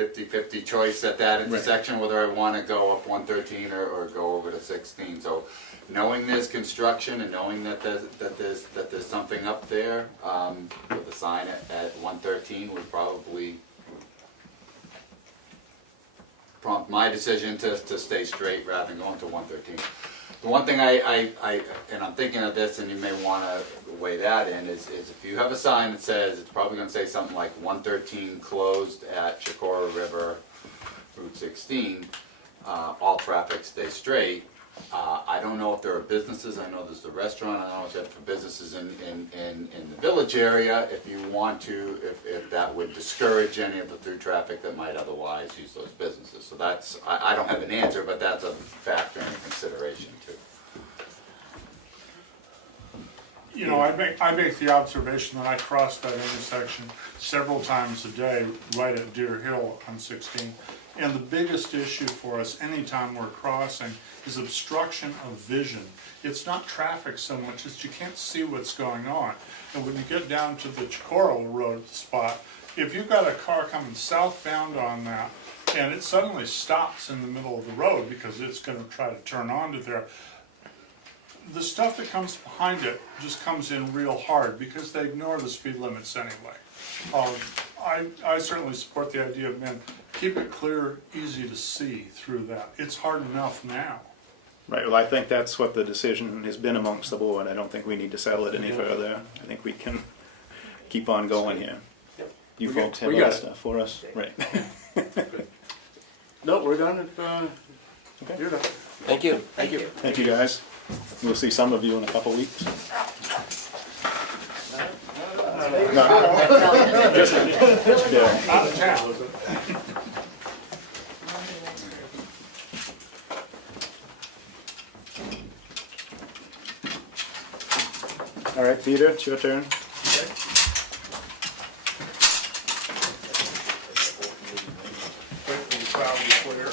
50-50 choice at that intersection whether I want to go up 113 or go over to 16. So, knowing there's construction and knowing that there's something up there with a sign at 113 would probably prompt my decision to stay straight rather than going to 113. The one thing and I'm thinking of this, and you may want to weigh that in, is if you have a sign that says, it's probably going to say something like 113 closed at Chicora River, Route 16, all traffic stay straight. I don't know if there are businesses, I know there's the restaurant, I don't know if there are businesses in the village area, if you want to, if that would discourage any of the through traffic that might otherwise use those businesses. So that's, I don't have an answer, but that's a factor in consideration too. You know, I make the observation that I cross that intersection several times a day right at Deer Hill on 16. And the biggest issue for us anytime we're crossing is obstruction of vision. It's not traffic so much as you can't see what's going on. And when you get down to the Chicora Road spot, if you've got a car coming southbound on that and it suddenly stops in the middle of the road because it's going to try to turn onto there, the stuff that comes behind it just comes in real hard because they ignore the speed limits anyway. I certainly support the idea of men keep it clear, easy to see through that. It's hard enough now. Right, well, I think that's what the decision has been amongst the board. I don't think we need to settle it any further. I think we can keep on going here. You We got- folks have we got other it. stuff for us? Right. No, we're done if, you're done. Thank you. Thank you. Thank you, guys. We'll see some of you in a couple weeks. Just Bill. Out of town. All right, Peter, it's your turn. Quick and cloudy clear.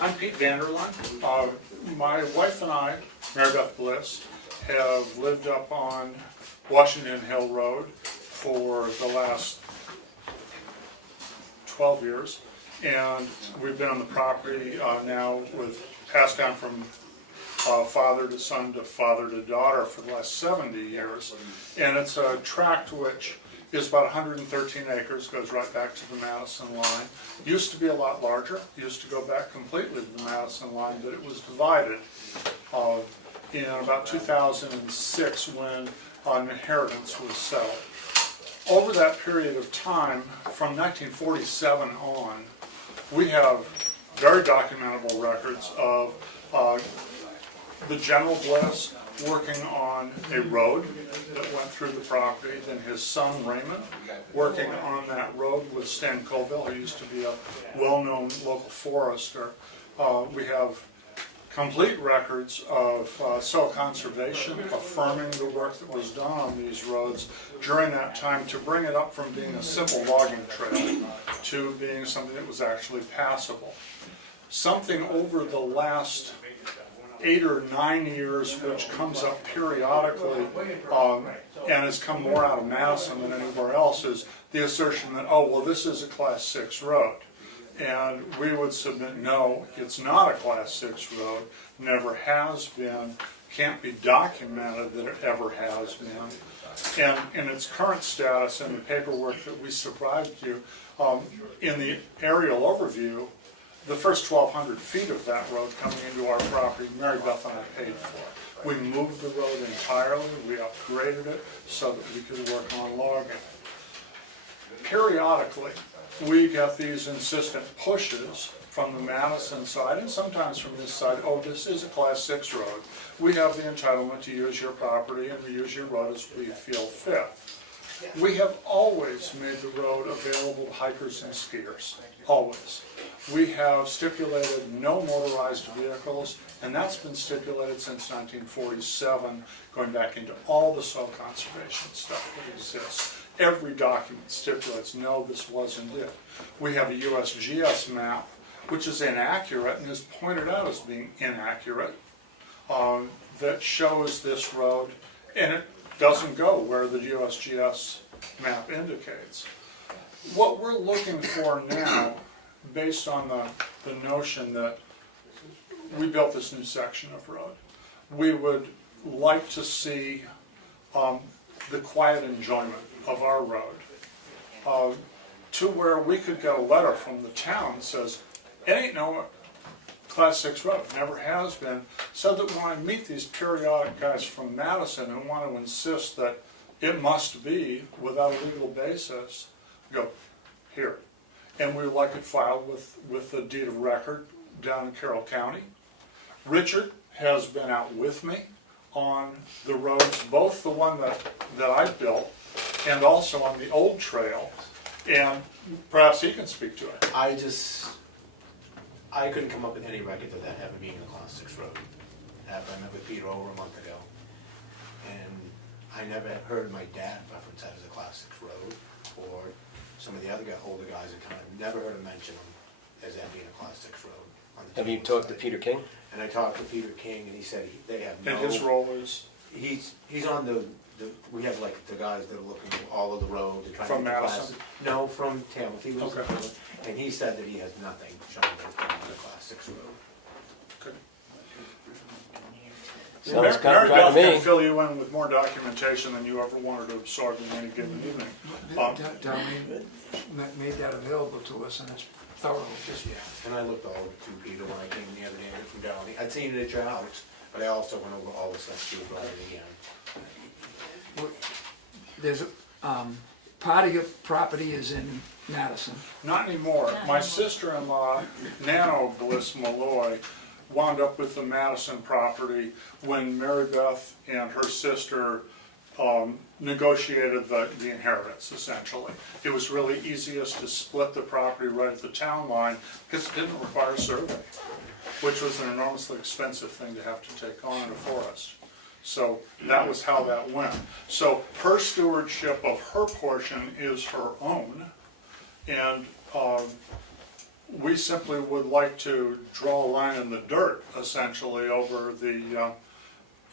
I'm Pete Vanderlund. My wife and I, Mary Beth Bliss, have lived up on Washington Hill Road for the last 12 years. And we've been on the property now with passed down from father to son to father to daughter for the last 70 years. And it's a tract which is about 113 acres, goes right back to the Madison line. Used to be a lot larger, used to go back completely to the Madison line, but it was divided in about 2006 when an inheritance was settled. Over that period of time, from 1947 on, we have very documentable records of the General Bliss working on a road that went through the property, then his son Raymond working on that road with Stan Colville, who used to be a well-known local forester. We have complete records of soil conservation affirming the work that was done on these roads during that time to bring it up from being a simple logging trail to being something that was actually passable. Something over the last 8 or 9 years, which comes up periodically and has come more out of Madison than anywhere else, is the assertion that, oh, well, this is a Class 6 road. And we would submit, no, it's not a Class 6 road, never has been, can't be documented that it ever has been. And in its current status and the paperwork that we supplied you, in the aerial overview, the first 1,200 feet of that road coming into our property, Mary Beth and I paid for. We moved the road entirely, we upgraded it so that we could work on logging. Periodically, we get these insistent pushes from the Madison side and sometimes from this side, oh, this is a Class 6 road. We have the entitlement to use your property and to use your road as we feel fit. We have always made the road available to hikers and skiers, always. We have stipulated no motorized vehicles, and that's been stipulated since 1947, going back into all the soil conservation stuff that exists. Every document stipulates, no, this wasn't it. We have a USGS map, which is inaccurate and is pointed out as being inaccurate, that shows this road, and it doesn't go where the USGS map indicates. What we're looking for now, based on the notion that we built this new section of road, we would like to see the quiet enjoyment of our road to where we could get a letter from the town that says, it ain't no Class 6 road, never has been, so that when I meet these periodic guys from Madison and want to insist that it must be without a legal basis, go, here. And we would like it filed with the deed of record down in Carroll County. Richard has been out with me on the roads, both the one that I built and also on the old trail, and perhaps he can speak to it. I couldn't come up with any record of that having been a Class 6 road. After I met with Peter over a month ago. And I never heard my dad reference that as a Class 6 road, or some of the other older guys in town, never heard him mention them as that being a Class 6 road. On the Have you Tamworth talked to side. Peter King? And I talked to Peter King, and he said they have no... And his role is? He's on we have like the guys that are looking at all of the roads. And trying From to get the Madison? No, from Tamworth. He lives in Okay. Tamworth. And he said that he has nothing showing that it's on a class 6 road. Sounds kind Mary of Beth to can me. fill you in with more documentation than you ever wanted to absorb in any given evening. Darlene made that available to us, and it's thorough. Yeah, and I looked all over too, Peter, when I came the other day from Darlene. I'd seen it at your house, but I also went over all the stuff you brought in again. There's, part of your property is in Madison. Not anymore. My sister-in-law, Nano Bliss Malloy, wound up with the Madison property when Mary Beth and her sister negotiated the inheritance, essentially. It was really easiest to split the property right at the town line because it didn't require a survey, which was an enormously expensive thing to have to take on in a forest. So that was how that went. So her stewardship of her portion is her own, and we simply would like to draw a line in the dirt, essentially, over the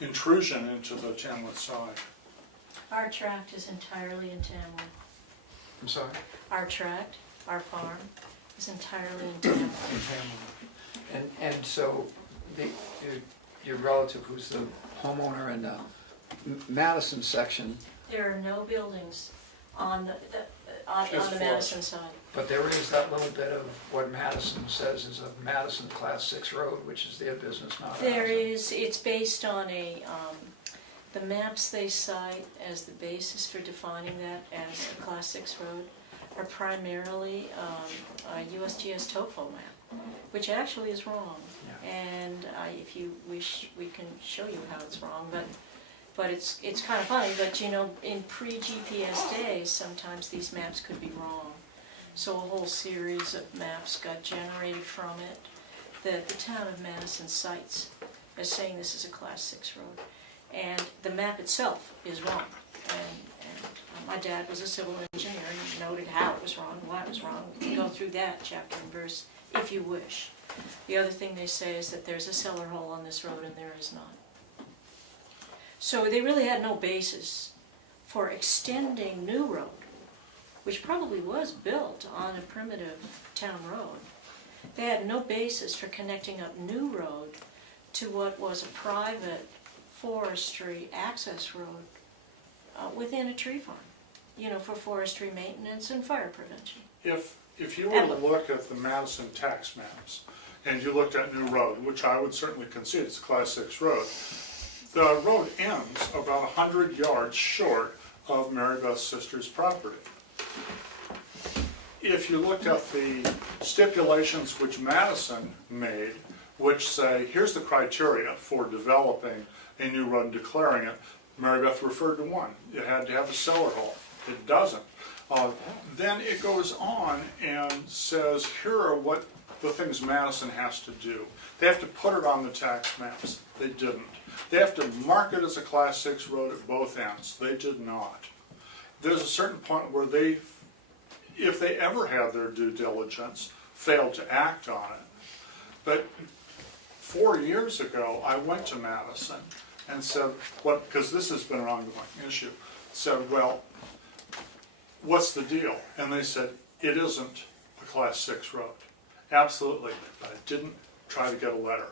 intrusion into the Tamworth side. Our tract is entirely in Tamworth. I'm sorry? Our tract, our farm, is entirely in Tamworth. And so your relative, who's the homeowner in the Madison section, There are no buildings on Just the forest. Madison side. but there is that little bit of what Madison says is a Madison Class 6 road, which is their business, not ours. There is, it's based on the maps they cite as the basis for defining that as a Class 6 road are primarily a USGS topo map, which actually is wrong. Yeah. And if you wish, we can show you how it's wrong, but it's kind of funny, but you know, in pre-GPS days, sometimes these maps could be wrong. So a whole series of maps got generated from it that the town of Madison cites as saying this is a Class 6 road. And the map itself is wrong. And my dad was a civil engineer and noted how it was wrong, why it was wrong. You can go through that chapter and verse if you wish. The other thing they say is that there's a cellar hole on this road and there is not. So they really had no basis for extending New Road, which probably was built on a primitive town road. They had no basis for connecting up New Road to what was a private forestry access road within a tree farm, you know, for forestry maintenance and fire prevention. If you were to look at the Madison tax maps, and you looked at New Road, which I would certainly concede it's a Class 6 road, the road ends about 100 yards short of Mary Beth's sister's property. If you looked at the stipulations which Madison made, which say, here's the criteria for developing a new road and declaring it, Mary Beth referred to one. It had to have a cellar hole. It doesn't. Then it goes on and says, here are what the things Madison has to do. They have to put it on the tax maps. They didn't. They have to mark it as a Class 6 road at both ends. They did not. There's a certain point where they, if they ever had their due diligence, failed to act on it. But 4 years ago, I went to Madison and said, what, because this has been an ongoing issue, said, well, what's the deal? And they said, it isn't a Class 6 road. Absolutely, but I didn't try to get a letter.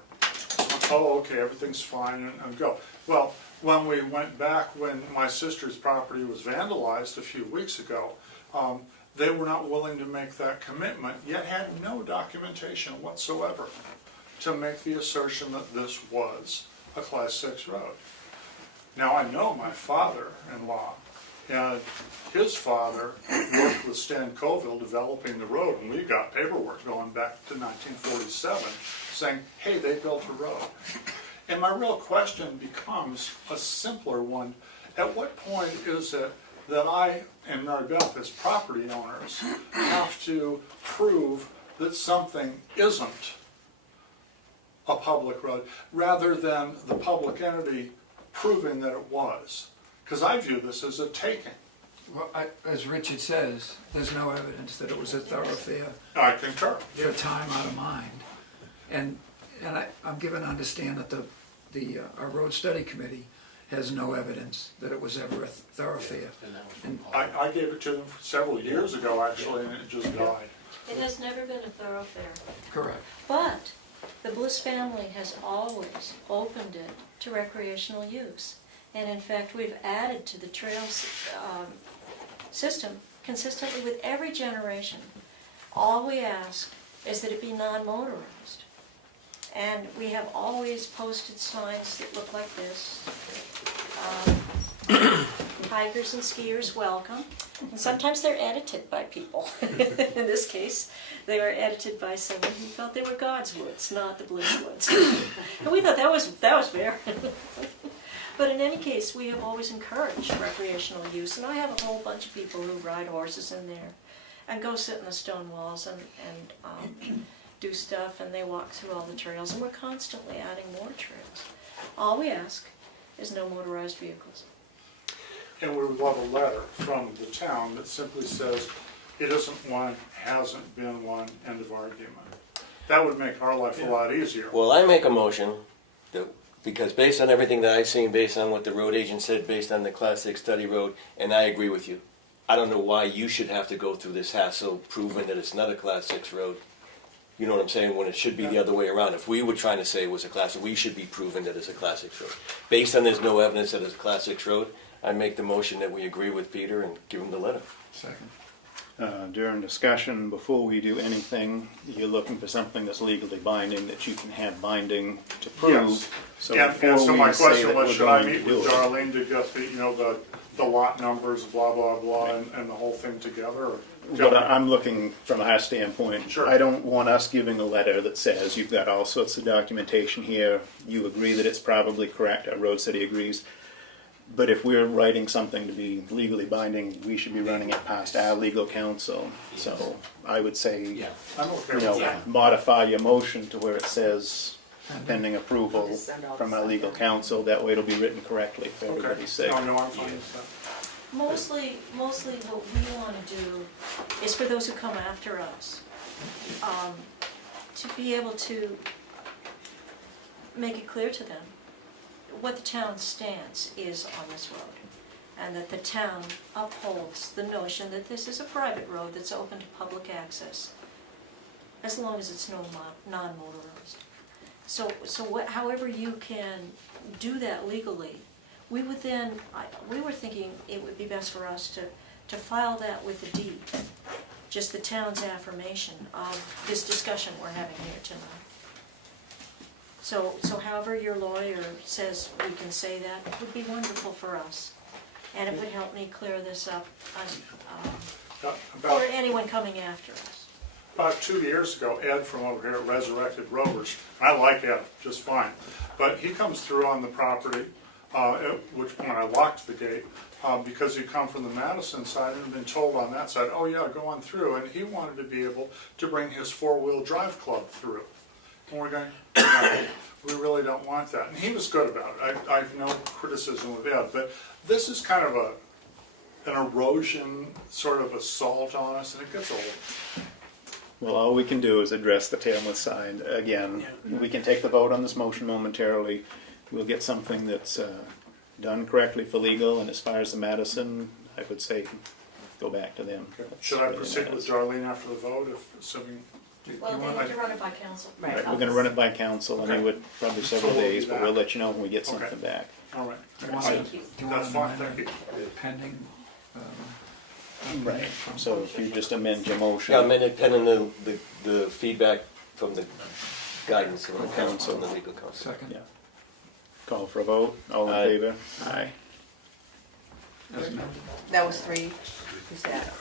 Oh, okay, everything's fine, and go. Well, when we went back, when my sister's property was vandalized a few weeks ago, they were not willing to make that commitment, yet had no documentation whatsoever to make the assertion that this was a Class 6 road. Now, I know my father-in-law and his father worked with Stan Colville developing the road, and we got paperwork going back to 1947 saying, hey, they built a road. And my real question becomes a simpler one. At what point is it that I and Mary Beth, as property owners, have to prove that something isn't a public road, rather than the public entity proving that it was? Because I view this as a taking. Well, as Richard says, there's no evidence that it was a thoroughfare. I concur. For time out of mind. And I'm given to understand that our road study committee has no evidence that it was ever a thoroughfare. I gave it to them several years ago, actually, and it just died. It has never been a thoroughfare. Correct. But the Bliss family has always opened it to recreational use. And in fact, we've added to the trails system consistently with every generation. All we ask is that it be non-motorized. And we have always posted signs that look like this. Hikers and skiers welcome. And sometimes they're edited by people. In this case, they were edited by someone who felt they were God's woods, not the Bliss woods. And we thought that was fair. But in any case, we have always encouraged recreational use, and I have a whole bunch of people who ride horses in there and go sit in the stone walls and do stuff, and they walk through all the trails, and we're constantly adding more trails. All we ask is no motorized vehicles. And we would love a letter from the town that simply says, it isn't one, hasn't been one, end of argument. That would make our life a lot easier. Well, I make a motion that, because based on everything that I've seen, based on what the road agent said, based on the Class 6 study road, and I agree with you. I don't know why you should have to go through this hassle proving that it's not a Class 6 road. You know what I'm saying? When it should be the other way around. If we were trying to say it was a Class 6, we should be proving that it's a Class 6 road. Based on there's no evidence that it's a Class 6 road, I make the motion that we agree with Peter and give him the letter. Second. During discussion, before we do anything, you're looking for something that's legally binding, that you can have binding to prove. Yes. So And before so we my say question that was, we're should I going meet to do with it. Darlene to get the, the lot numbers, blah, blah, blah, and the whole thing together? Or What I'm looking from our standpoint, Sure. I don't want us giving a letter that says you've got all sorts of documentation here, you agree that it's probably correct, our road city agrees. But if we're writing something to be legally binding, we should be running it past our legal counsel. So I would say, I'm okay you with know, that. modify your motion to where it says pending approval Just send all from the our stuff legal down. counsel. That way it'll be written correctly for Okay. everybody's sake. No, I'm fine with that. Mostly what we want to do is for those who come after us, to be able to make it clear to them what the town's stance is on this road, and that the town upholds the notion that this is a private road that's open to public access, as long as it's non-motorized. So however you can do that legally, we would then, we were thinking it would be best for us to file that with the deed, just the town's affirmation of this discussion we're having here tonight. So however your lawyer says we can say that would be wonderful for us, and it would help me clear this up for anyone coming after us. About 2 years ago, Ed from over here at Resurrected Rovers, I like Ed just fine, but he comes through on the property, at which point I locked the gate, because he'd come from the Madison side and been told on that side, oh yeah, go on through, and he wanted to be able to bring his four-wheel drive club through. And we're going, no, we really don't want that. And he was good about it. I have no criticism of Ed, but this is kind of an erosion, sort of assault on us, and it gets old. Well, all we can do is address the Tamworth side. Again, we can take the vote on this motion momentarily. We'll get something that's done correctly for legal, and as far as the Madison, I would say go back to them. Should I proceed with Darlene after the vote, if assuming? Well, they have to run it by council. Right, we're gonna run it by council, and it would probably several So we'll do days, but that. we'll let you know when we get Okay. something back. All right. Do you want That's an fine, thank you. amendment pending? Right, so if you just amend your motion. Yeah, amended pending the feedback from the guidance from the council and the legal counsel. Second. Yeah. Call for a vote, all in Aye. favor? Aye. As amended. That was 3. Who's that?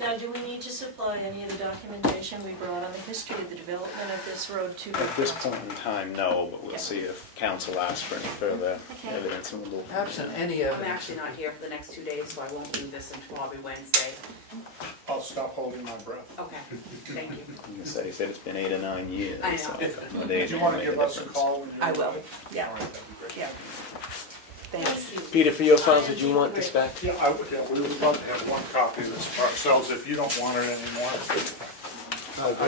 Now, do we need to supply any of the documentation we brought on the history of the development of this road to the At this council? point in time, no, but we'll Yeah. see if council asks for any further Okay. evidence, and we'll. Absent any I'm evidence. actually not here for the next 2 days, so I won't do this until probably Wednesday. I'll stop holding my breath. Okay, thank you. You said he said it's been 8 or 9 years. I know. so Do a day you want to make give us a difference. call? when you're I will. ready? Yeah. All right, that'd be great. Yeah. Thanks. Peter, for your files, did you want this back? Yeah, we would love to have one copy of this for ourselves if you don't want it anymore.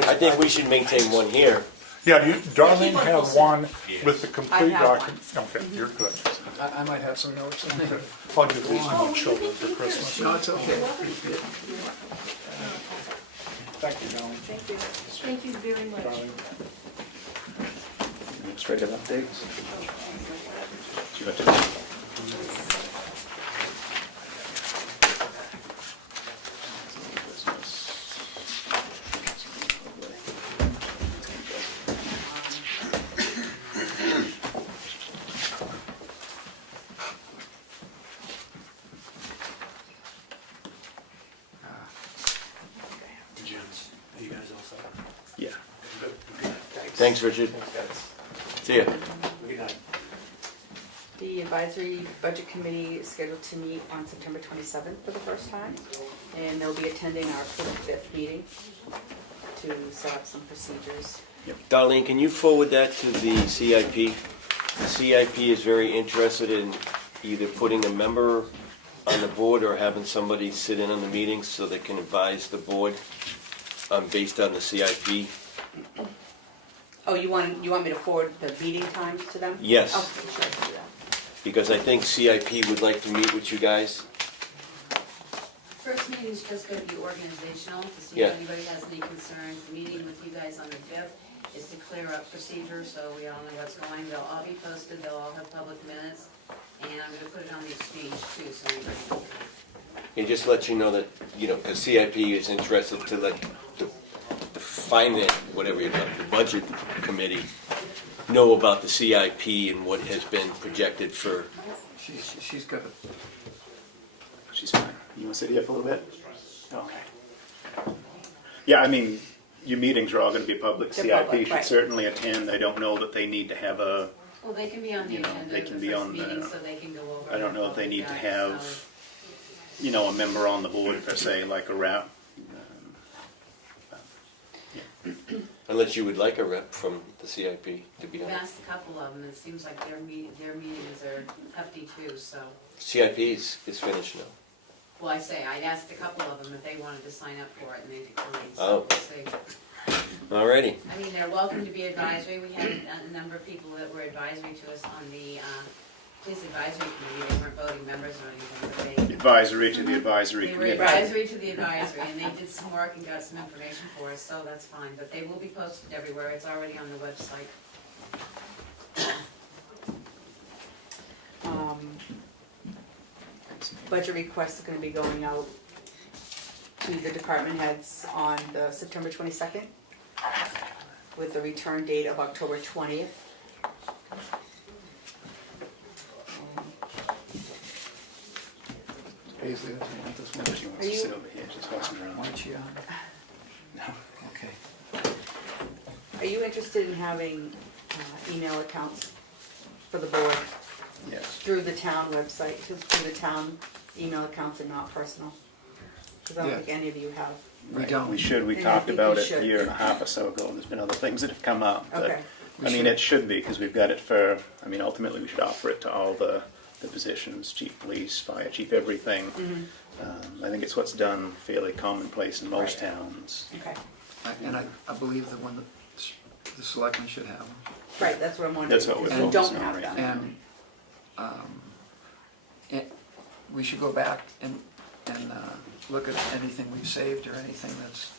I think we should maintain one here. Yeah, Darlene has one with the complete I have document. Okay, you're good. I might have some notes on it. I'll give these to my children for Christmas. No, it's okay. Thank you, Darlene. Thank you. Thank you very much. Darlene. Administrative updates? You got to- Are you guys all set? Yeah. Good. Okay, thanks. Thanks, Richard. Thanks, See ya. guys. Good night. The advisory budget committee is scheduled to meet on September 27th for the first time, and they'll be attending our 45th meeting to set up some procedures. Darlene, can you forward that to the CIP? The CIP is very interested in either putting a member on the board or having somebody sit in on the meetings so they can advise the board based on the CIP. Oh, you want me to forward the meeting times to them? Yes. Okay, sure, I'll do that. Because I think CIP would like to meet with you guys. First meeting is just gonna be organizational, to see Yeah. if anybody has any concerns. The meeting with you guys on the 5th is to clear up procedures, so we all know what's going. They'll all be posted, they'll all have public minutes, and I'm gonna put it on the exchange too, so anybody can. And just let you know that, because CIP is interested to let the finance, whatever you call it, the budget committee, know about the CIP and what has been projected for. She's got a She's fine. You want to sit here for a little bit? Okay. Yeah, I mean, your meetings are all going to be public. They're CIP public, should right. certainly attend. I don't know that they need to have a, Well, they can be on the You know, agenda they of can the be first on the- meeting, so they can go over. I don't know if they the need to guides, have, a member on the board per se, like a rep. Unless you would like a rep from the CIP to be We've on. asked a couple of them, it seems like their meetings are hefty too, so. CIP is finished now. Well, I asked a couple of them if they wanted to sign up for it, and they declined, Oh. so we'll see. Alrighty. I mean, they're welcome to be advisory. We had a number of people that were advisory to us on the police advisory committee. They weren't voting members or anything, but Advisory to the advisory they were committee. advisory to the advisory, and they did some work and got some information for us, so that's fine. But they will be posted everywhere. It's already on the website. Budget requests are gonna be going out to the department heads on the September 22nd with the return date of October 20th. Paisley doesn't want this one. She wants Are to you- sit over here, just horsing around. Why don't you, No. okay. Are you interested in having email accounts for the board Yes. through the town website? Because through the town, email accounts are not personal. Because I don't Yeah. think any of you have. We Right, don't. We should. We And I talked think about you it a should. year and a half or so ago. There's been other things that have come up. But, Okay. I mean, it should be, because we've got it for, I mean, ultimately we should offer it to all the positions, chief police, fire chief, everything. I think it's what's done fairly commonplace in most Right. towns. Okay. And I believe the one that the selectmen should have them. Right, that's what I'm wondering. That's what we're because you focusing don't on have right them. And we should go back and look at anything we've saved or anything that's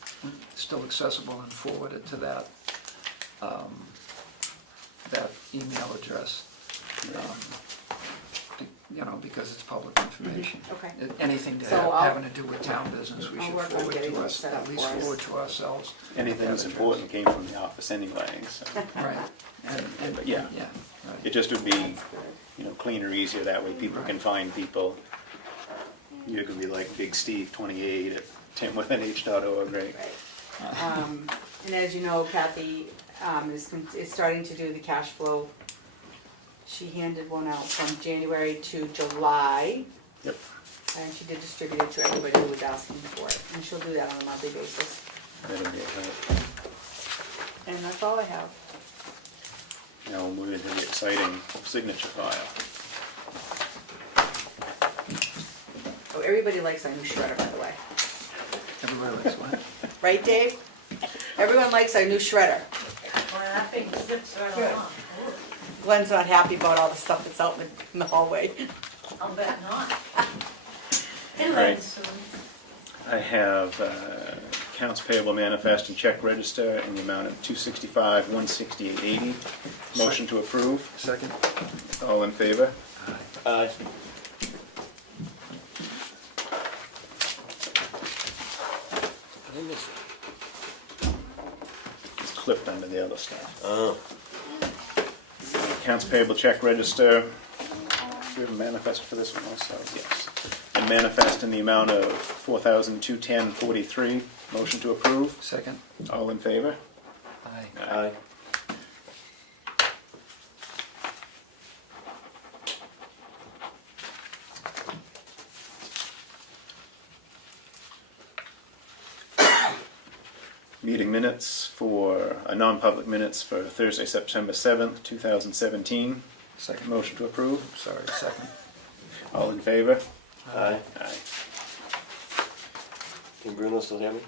still accessible and forward it to that email address. Because it's public information. Okay. Anything So I'll- having to do with town business, we I'll should work on forward getting to that us, set up at least for us. forward to ourselves. Anything that's That important came from the office anyway, so. Right. And, But yeah. right. It just would be, cleaner, easier, that way people can find people. You could be like Big Steve 28 at tamworthnh.org, right? And as you know, Kathy is starting to do the cash flow. She handed one out from January to July, Yep. and she did distribute it to everybody who was asking for it. And she'll do that on a monthly basis. That'll be it. And that's all I have. Now we'll move into the exciting signature file. Oh, everybody likes our new shredder, by the way. Everybody likes what? Right, Dave? Everyone likes our new shredder. Well, that thing zips right along. Glenn's not happy about all the stuff that's out in the hallway. I'll bet not. Right. It'll end soon. I have Accounts payable manifest and check register in the amount of $265,168.80. Motion to approve. Second. All in favor? Aye. It's clipped under the other stuff. Oh, Accounts payable check register. Do we have a manifest for this one also? Yes. And manifest in the amount of $4,210.43. Motion to approve. Second. All in favor? Aye. aye. Meeting minutes for, non-public minutes for Thursday, September 7th, 2017. Second. Motion to approve. Sorry, second. All in favor? Aye. Aye. Can Bruno still hear me?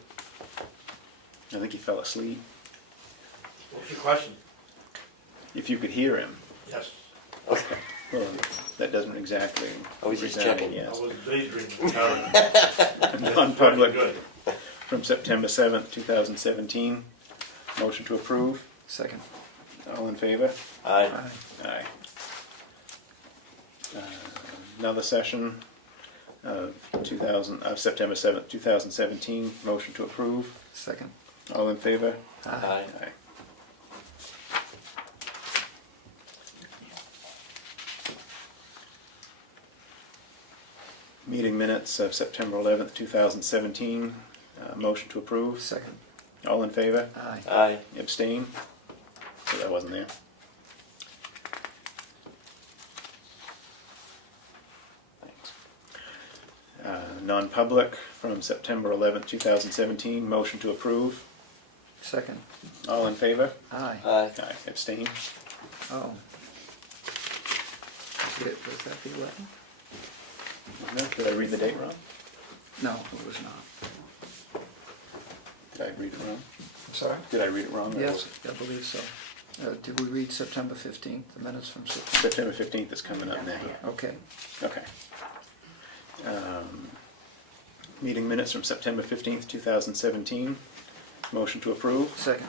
I think he fell asleep. What's your question? If you could hear him. Yes. Okay. Well, that doesn't exactly. I was just resound, checking. Yes. I was daydreaming. Non-public Good. from September 7th, 2017. Motion to approve. Second. All in favor? Aye. Aye. Another session of September 7th, 2017. Motion to approve. Second. All in favor? Aye. Aye. Meeting minutes of September 11th, 2017. Motion to approve. Second. All in favor? Aye. Aye. Abstain? So that wasn't there. Thanks. Non-public from September 11th, 2017. Motion to approve. Second. All in favor? Aye. Aye. Aye. Abstain? Oh. Was that the 11th? No? Did I read the date wrong? No, it was not. Did I read it wrong? I'm sorry? Did I read it wrong? Yes, I believe so. Did we read September 15th, the minutes from September? September 15th is coming up now. Okay. Okay. Meeting minutes from September 15th, 2017. Motion to approve. Second.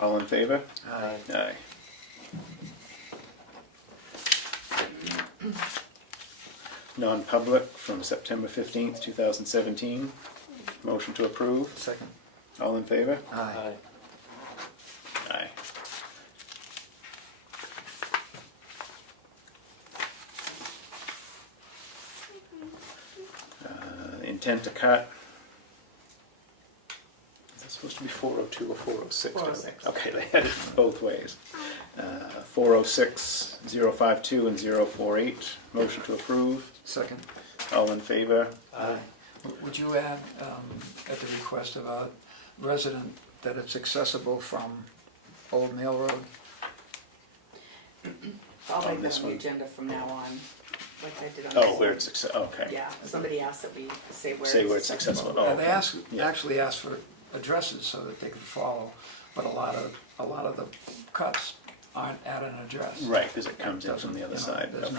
All in favor? Aye. Aye. Non-public from September 15th, 2017. Motion to approve. Second. All in favor? Aye. Aye. Intent to cut. Is that supposed to be 402 or 406? 406. Okay, they had it both ways. 406, 052, and 048. Motion to approve. Second. All in favor? Aye. Would you add, at the request of a resident, that it's accessible from Old Mill Road? I'll On make this that on the one. agenda from now on, like I did on Oh, this where one. it's, okay. Yeah, somebody asked that we say where Say where it's accessible. Oh, And they okay. Yeah. actually asked for addresses so that they could follow, but a lot of the cuts aren't at an address. Right, because it comes in Doesn't, from the other you know, side. There's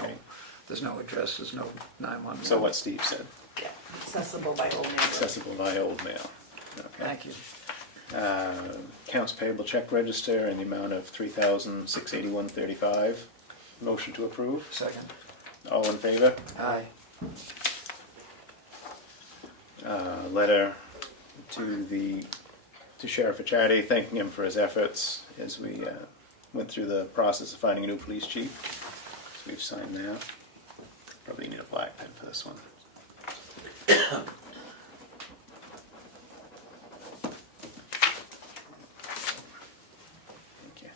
Okay. no address, there's no 911. So what Steve said, Yeah, accessible by Old Neighbor. accessible by old mail. Okay. Thank you. Accounts payable check register in the amount of $3,681.35. Motion to approve. Second. All in favor? Aye. Letter to Sheriff Achardi, thanking him for his efforts as we went through the process of finding a new police chief. So we've signed that. Probably need a black pen for this one. Thank you.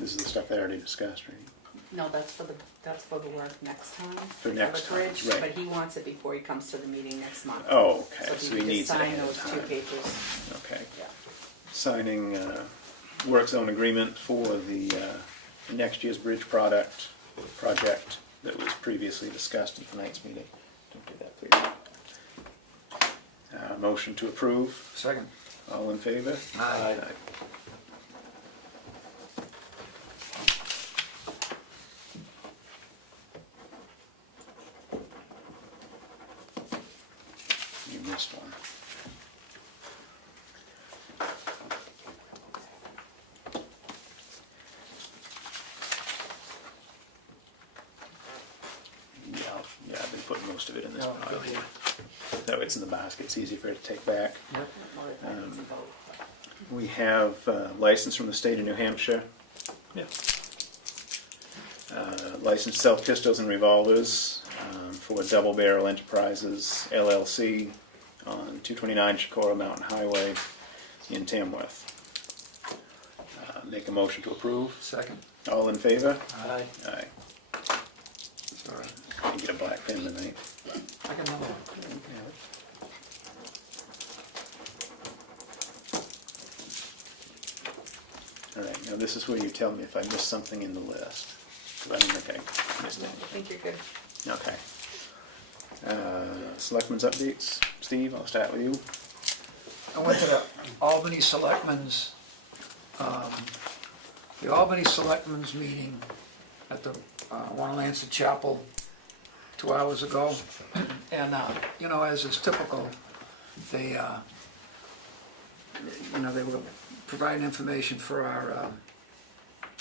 This is the stuff I already discussed, right? No, that's for the work next time. For next the time, bridge, right. But he wants it before he comes to the meeting next month. Oh, okay, So so if he you could needs just it sign ahead of those two time. papers. Okay. Yeah. Signing work zone agreement for the next year's bridge project that was previously discussed in tonight's meeting. Don't do that, please. Motion to approve. Second. All in favor? Aye. You missed one. Yeah, I've been putting most of it in this Oh, pile good. here. That way it's in the basket, it's easy for it to take back. We have license from the state of New Hampshire. Yeah. Licensed self-pistols and revolvers for Double Barrel Enterprises LLC on 229 Chicora Mountain Highway in Tamworth. Make a motion to approve. Second. All in favor? Aye. Aye. It's all right. You get a black pen tonight. I got another one. All right, now this is where you tell me if I missed something in the list. 'Cause I don't think I missed I anything. think you're good. Okay. Selectmen's updates. Steve, I'll start with you. I went to the Albany Selectmen's, meeting at the Wanalancet Chapel 2 hours ago. And, you know, as is typical, they were providing information for our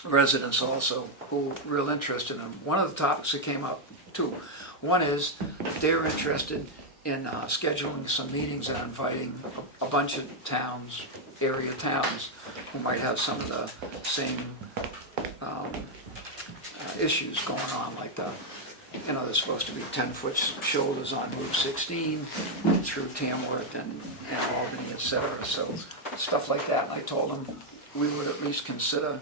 residents also, who were real interested in them. One of the topics that came up, too, one is they're interested in scheduling some meetings and inviting a bunch of towns, area towns, who might have some of the same issues going on, like there's supposed to be 10-foot shoulders on Route 16 through Tamworth and Albany, etc. So stuff like that. And I told them we would at least consider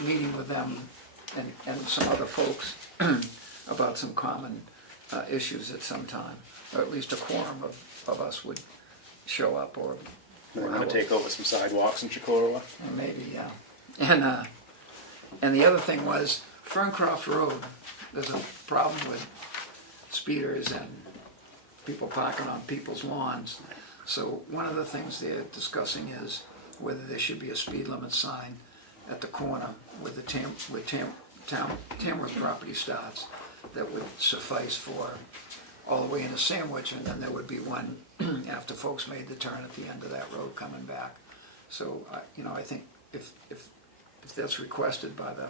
meeting with them and some other folks about some common issues at some time, or at least a quorum of us would show up, or We're going to take over some sidewalks in Chicora. maybe, yeah. And the other thing was Ferncroft Road. There's a problem with speeders and people parking on people's lawns. So one of the things they're discussing is whether there should be a speed limit sign at the corner where the Tamworth property starts that would suffice for all the way into Sandwich, and then there would be one after folks made the turn at the end of that road coming back. So, I think if that's requested by the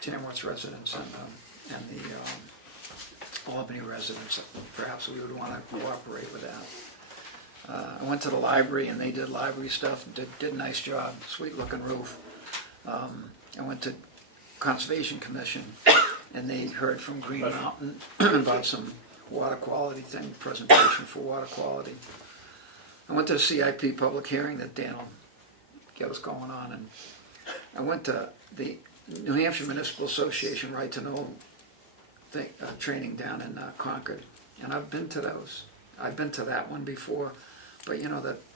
Tamworth residents and the Albany residents, perhaps we would want to cooperate with that. I went to the library and they did library stuff, did a nice job, sweet looking roof. I went to Conservation Commission and they heard from Green Mountain about some water quality thing, presentation for water quality. I went to the CIP public hearing that Dan will get us going on, and I went to the New Hampshire Municipal Association Right to Know training down in Concord, and I've been to those. I've been to that one before, but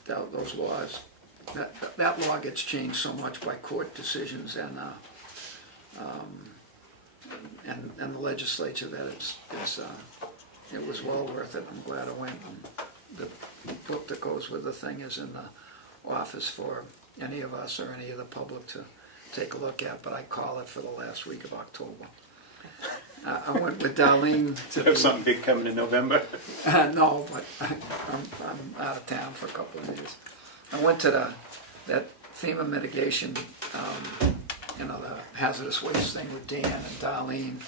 those laws, that law gets changed so much by court decisions and the legislature that it was well worth it. I'm glad I went. And the book that goes with the thing is in the office for any of us or any of the public to take a look at, but I call it for the last week of October. I went with Darlene to Have something big coming in November? no, but I'm out of town for a couple of days. I went to that FEMA mitigation, the hazardous waste thing with Dan and Darlene,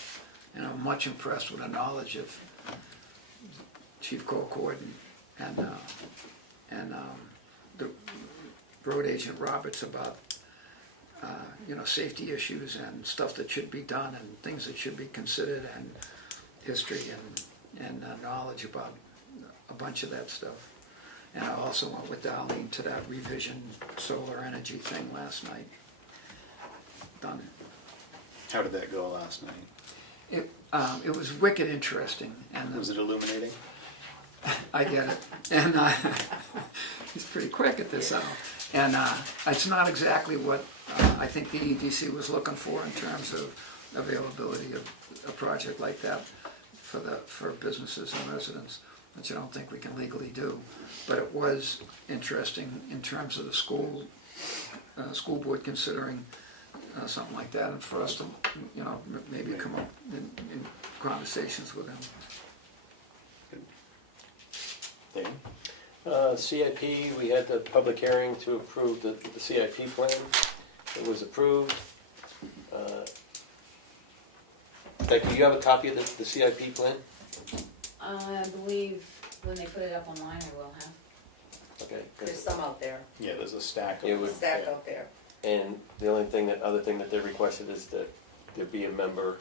and I'm much impressed with the knowledge of Chief Colcord and the road agent Roberts about safety issues and stuff that should be done and things that should be considered, and history and knowledge about a bunch of that stuff. And I also went with Darlene to that revision solar energy thing last night. Done. How did that go last night? It was wicked interesting. And Was it illuminating? I get it. And he's pretty quick at this. And it's not exactly what I think the EDC was looking for in terms of availability of a project like that for businesses and residents, which I don't think we can legally do. But it was interesting in terms of the school board considering something like that, and for us to, you know, maybe come up in conversations with him. CIP, we had the public hearing to approve the CIP plan. It was approved. Becky, you have a copy of the CIP plan? I believe when they put it up online, I will have. Okay. There's some out there, Yeah, there's a stack of It was- stack out there. And the only thing other thing that they requested is that there be a member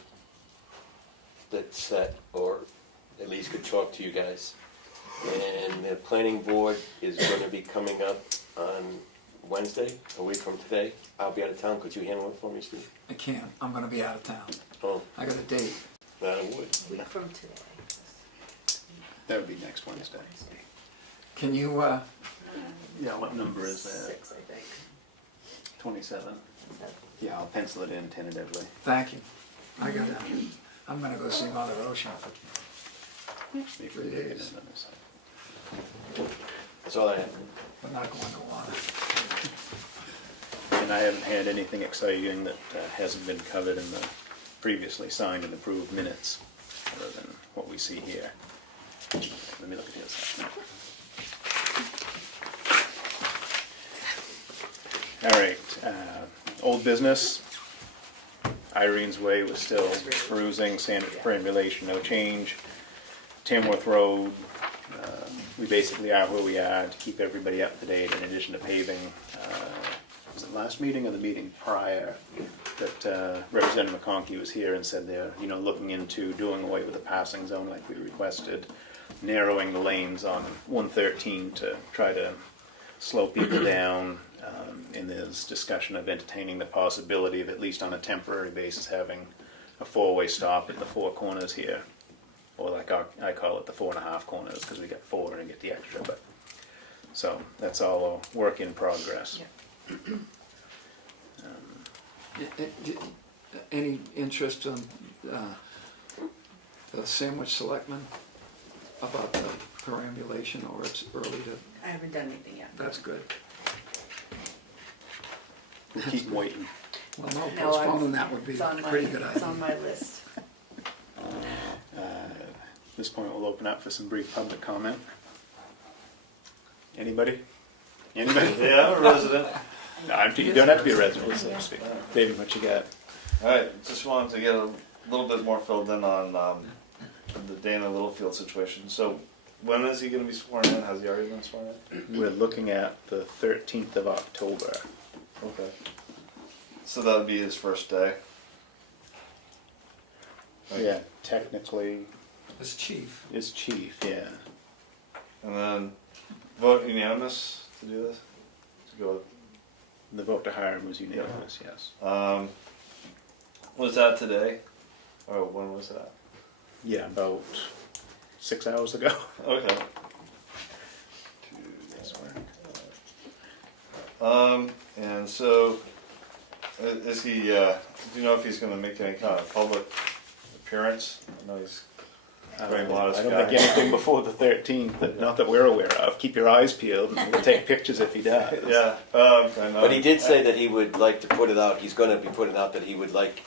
that sat, or at least could talk to you guys. And the planning board is gonna be coming up on Wednesday, a week from today. I'll be out of town. Could you handle it for me, Steve? I can't, I'm gonna be out of town. Oh, I got a date. that would. Week from today. That would be next Wednesday. Can you, Yeah, what number is that? 6, I think. 27? Yeah, I'll pencil it in tentatively. thank you. I'm gonna go see Mother Ocean. Maybe 3 we can get days. it on this side. That's all I have. I'm not going to water. And I haven't had anything exciting that hasn't been covered in the previously signed and approved minutes, other than what we see here. Let me look at the other side. All right, old business. Irene's Way was still cruising, sandwich perambulation, no change. Tamworth Road, we basically are where we are to keep everybody up to date, in addition to paving. Was it last meeting or the meeting prior that Representative McConkey was here and said they're, you know, looking into doing away with the passing zone like we requested, narrowing the lanes on 113 to try to slow people down. And there's discussion of entertaining the possibility of, at least on a temporary basis, having a four-way stop at the four corners here. Or like I call it the 4.5 corners, because we got 4 and get the extra, but, so that's all a work in progress. Any interest on the Sandwich Selectmen about the perambulation, or it's early to, I haven't done anything yet. that's good. We'll keep waiting. Well, no, No, postponing that would be It's a on my, pretty good it's on idea. my list. At this point, we'll open up for some brief public comment. Anybody? Anybody? Yeah, I'm a resident. No, you don't have to be a resident, so to speak. David, what you got? Alright, just wanted to get a little bit more filled in on the Dana Littlefield situation. So, when is he gonna be sworn in? Has he already been sworn in? We're looking at the 13th of October. Okay. So that would be his first day? Yeah, technically, As chief. is chief, yeah. And then vote unanimous to do this? To go, The vote to hire him was unanimous, yes. was that today? Or when was that? Yeah, about 6 hours ago. Okay. And so, is he, do you know if he's gonna make any kind of public appearance? I know he's a very modest I don't guy. think anything before the 13th, but not that we're aware of. Keep your eyes peeled, and we'll take pictures if he does. Yeah, I know. But he did say that he would like to put it out, he's gonna be putting out that he would like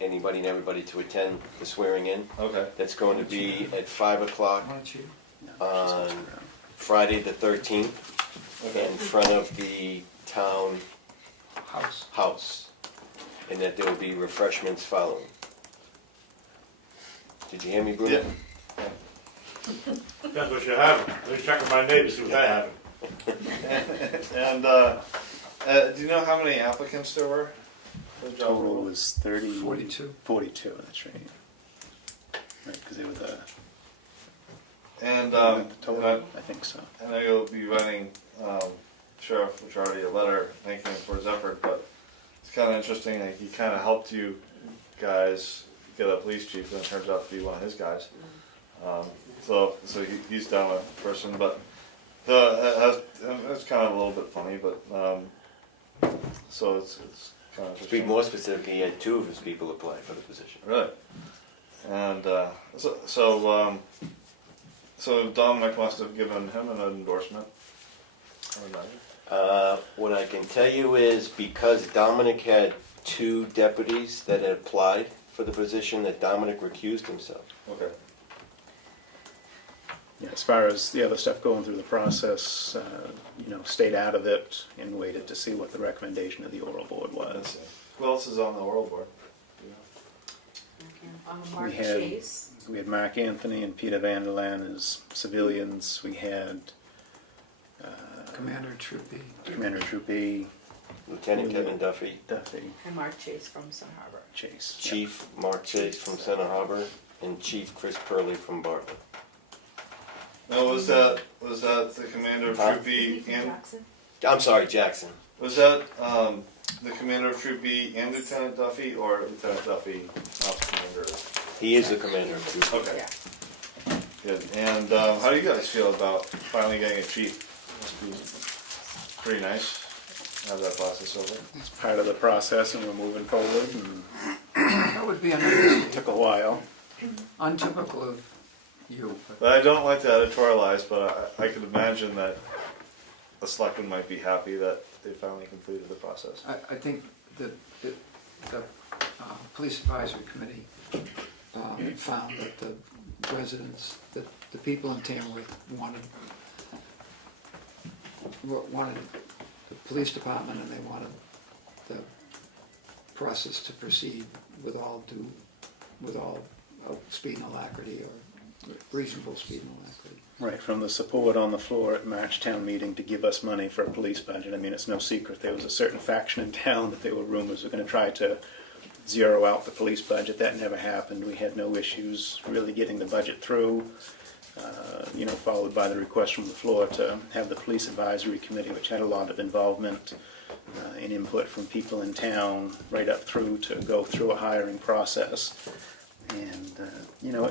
anybody and everybody to attend the swearing in. Okay. That's going to be at 5 o'clock Why don't you? on Friday the 13th Okay. in front of the town House. and that there will be refreshments following. Did you hear me, Bruno? Yeah. Depends what you have. Let me check with my neighbors, see what they have. And, do you know how many applicants there were? for the job Total role? was 30... 42. 42, that's right. Right, because they were the... And, total, I think so. I know you'll be writing Sheriff Richardi a letter thanking him for his effort, but it's kind of interesting, like, he kind of helped you guys get a police chief, and it turns out to be one of his guys. So he's down a person, but it's kind of a little bit funny, but so it's kind of To be interesting. more specific, he had 2 of his people apply for the position. Really? And so Dominic must have given him an endorsement. Or not? What I can tell you is because Dominic had 2 deputies that had applied for the position that Dominic recused himself. Okay. Yeah, as far as the other stuff going through the process, stayed out of it and waited to see what the recommendation of the oral board was. Who else is on the oral board? Mark We had- Chase. We had Mark Anthony and Peter Vanderlaan as civilians. We had Commander Troop B. Commander Troop E, Lieutenant Kevin Duffy, And Mark Chase from Sun Harbor. Chase. Chief Mark Chase from Center Harbor, and Chief Chris Purley from Bartlett. No, was that the commander of Troop B and, I'm sorry, Jackson. was that, the commander of Troop B and Lieutenant Duffy, or Lieutenant Duffy, not the commander? He is the commander of Troop. Okay. Good, and, how do you guys feel about finally getting a chief? Must be pretty nice, to have that process over. It's part of the process and we're moving forward, and That would be another, it took a while. untypical of you. But I don't like to editorialize, but I could imagine that the selectmen might be happy that they finally completed the process. I think that the Police Advisory Committee found that the residents, that the people in Tamworth wanted the police department, and they wanted the process to proceed with all speed and alacrity, or reasonable speed and alacrity. Right, from the support on the floor at March town meeting to give us money for a police budget. I mean, it's no secret, there was a certain faction in town that there were rumors were gonna try to zero out the police budget. That never happened. We had no issues really getting the budget through. Followed by the request from the floor to have the Police Advisory Committee, which had a lot of involvement and input from people in town, right up through to go through a hiring process. And,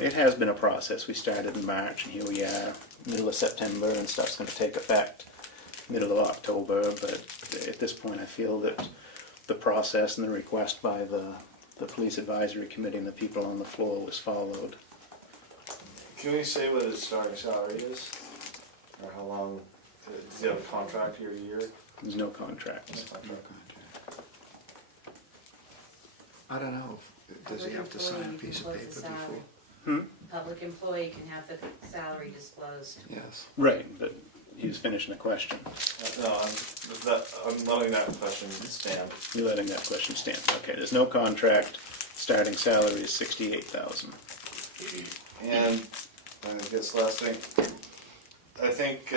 it has been a process. We started in March, and here we are, middle of September, and stuff's going to take effect middle of October. But at this point, I feel that the process and the request by the Police Advisory Committee and the people on the floor was followed. Can we say what his starting salary is? Or how long, does he have a contract year to year? There's no contract. No contract. I don't know, does he have to sign a piece of paper before? Public employee can have the salary disclosed. Yes. Right, but he was finishing a question. No, I'm letting that question stand. You're letting that question stand. Okay, there's no contract. Starting salary is $68,000. And I guess last thing, I think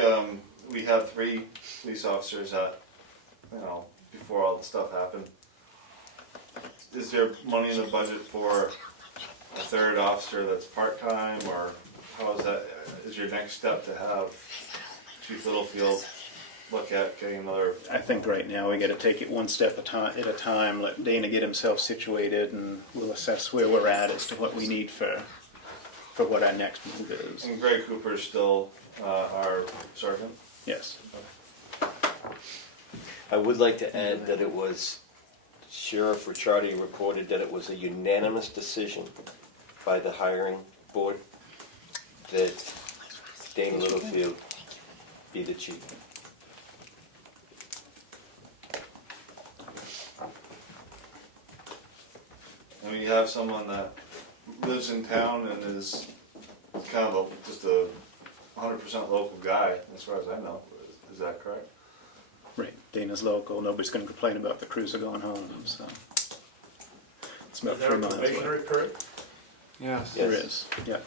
we had 3 police officers that, before all the stuff happened. Is there money in the budget for a 3rd officer that's part-time, or how is that, is your next step to have Chief Littlefield look at getting another? I think right now we got to take it one step at a time, let Dana get himself situated, and we'll assess where we're at as to what we need for what our next move is. And Greg Cooper is still our sergeant? Yes. I would like to add that it was, Sheriff Ricciardi reported that it was a unanimous decision by the hiring board that Dana Littlefield be the chief. I mean, you have someone that lives in town and is kind of just a 100% local guy, as far as I know. Is that correct? Right. Dana's local. Nobody's going to complain about the cruiser going home. So it's about 3 miles away. period? Yes. There is. Yeah.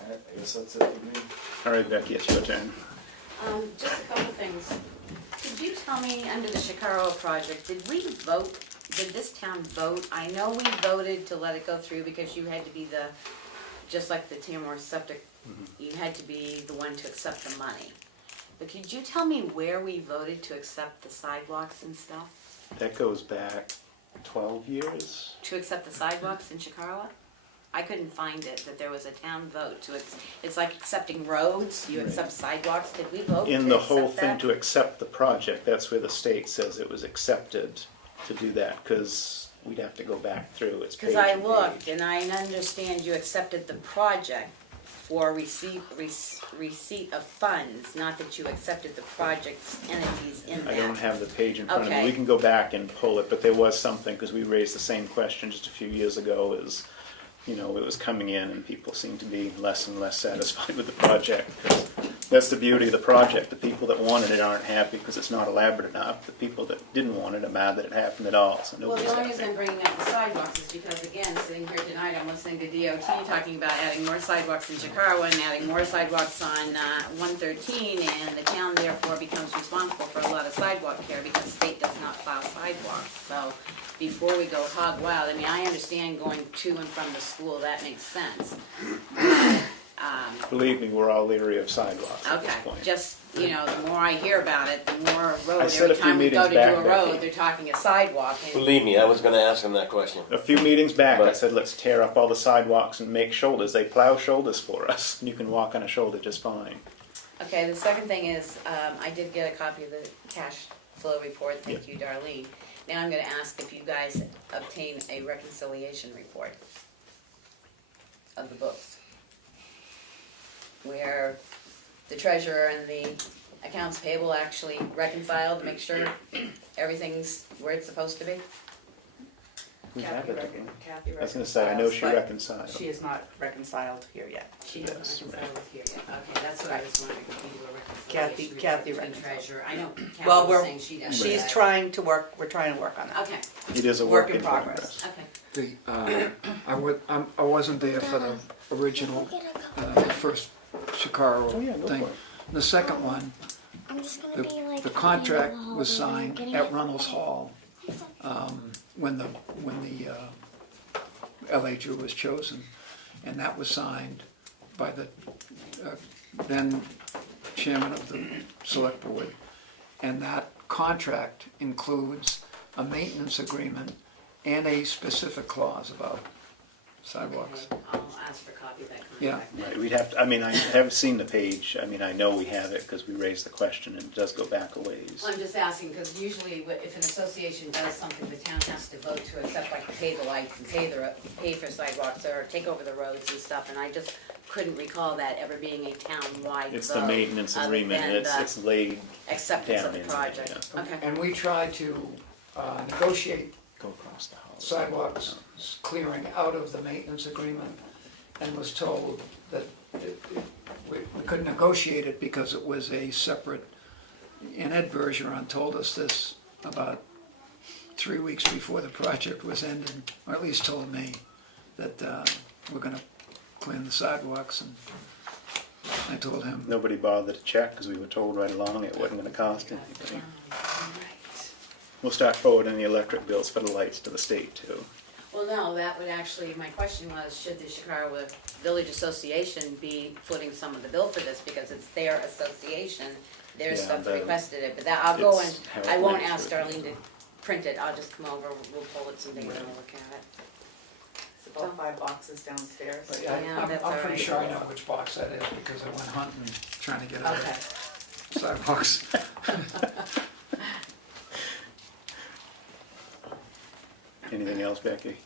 I guess that's it for me. All right, Becky, it's your turn. Just a couple things. Could you tell me, under the Chicago project, did this town vote? I know we voted to let it go through because you had to be just like the Tamworth septic, you had to be the one to accept the money. But could you tell me where we voted to accept the sidewalks and stuff? That goes back 12 years. To accept the sidewalks in Chicago? I couldn't find it, that there was a town vote to, it's like accepting roads, you accept sidewalks, did we vote to In the whole accept thing that? to accept the project, that's where the state says it was accepted to do that, because we'd have to go back through. It's Because page I to looked, page. and I understand you accepted the project for receipt of funds, not that you accepted the project's entities in I don't that. have the page in front of me. Okay. We can go back and pull it, but there was something, because we raised the same question just a few years ago, is, you know, it was coming in and people seem to be less and less satisfied with the project. 'Cause that's the beauty of the project. The people that wanted it aren't happy because it's not elaborate enough. The people that didn't want it are mad that it happened at all, so Well, nobody's the only reason I'm happy. bringing up the sidewalks is because, again, sitting here tonight, I'm listening to DOT talking about adding more sidewalks in Chicago and adding more sidewalks on 113, and the town therefore becomes responsible for a lot of sidewalk care because the state does not plow sidewalks. So before we go hog wild, I mean, I understand going to and from the school, that makes sense. Believe me, we're all leery of sidewalks at this Okay, point. just, you know, the more I hear about it, the more road, I said every a few time we go to meetings do back, a road, Becky. they're talking a sidewalk. And Believe me, I was gonna ask him that question. A few meetings back, I But- said, let's tear up all the sidewalks and make shoulders. They plow shoulders for us, and you can walk on a shoulder just fine. Okay, the second thing is, I did get a copy of the cash flow report, thank you, Darlene. Now I'm gonna ask if you guys obtain a reconciliation report of the books, where the treasurer and the accounts payable actually reconciled to make sure everything's where it's supposed to be. We have it. Kathy I was gonna say, I know she reconciled, reconciled. but she is not reconciled here yet. She hasn't Yes, reconciled with here yet, okay, that's what I was wondering, if you do a Kathy reconciliation report between reconciled. treasurer, I know Well, Kathy was saying she does. she's but- trying to work, we're trying to work on it. Okay, It is a Work work in in progress. progress. okay. I wasn't there for the original, the first Chicago Oh, yeah, go thing. for it. The second one, the contract was signed at Runnels Hall, when the LHU was chosen, and that was signed by the then chairman of the select board. And that contract includes a maintenance agreement and a specific clause about sidewalks. Okay, I'll ask for a copy of that Yeah. contract. Right, we'd have to, I mean, I haven't seen the page. I mean, I know we have it because we raised the question and it does go back a ways. I'm just asking, because usually if an association does something, the town has to vote to accept, like pay the lights and pay for sidewalks or take over the roads and stuff, and I just couldn't recall that ever being a town-wide vote. It's the maintenance other agreement, than it's the laid acceptance down of the in there, project. yeah. Okay, And we tried to negotiate Go across the hall. sidewalks clearing out of the maintenance agreement, and was told that we couldn't negotiate it because it was a separate, and Ed Bergeron told us this about 3 weeks before the project was ended, or at least told me, that we're gonna clean the sidewalks, and I told him, Nobody bothered to check because we were told right along it wasn't gonna cost anything. We'll start forwarding the electric bills for the lights to the state too. well, no, that would actually, my question was, should the Chicago Village Association be footing some of the bill for this, because it's their association, their Yeah, stuff but requested it, but that, I'll go and, it's how it I won't went ask through. Darlene to print it, I'll just come over, we'll pull it someday and we'll look at it. It's about 5 boxes downstairs. but Yeah, I'm that's all pretty right. sure I know which box that is, because I went hunting, trying to get out Okay. of sidewalks. Anything else, Becky?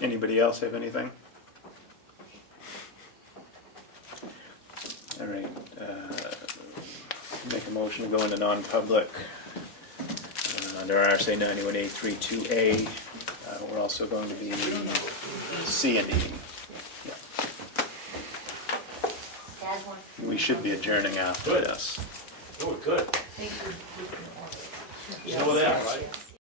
Anybody else have anything? All right, make a motion to go into non-public under RSA 91A32A. We're also going to be C and D. Yeah. We should be adjourning after this. Oh, good. Thank you. You know that, right?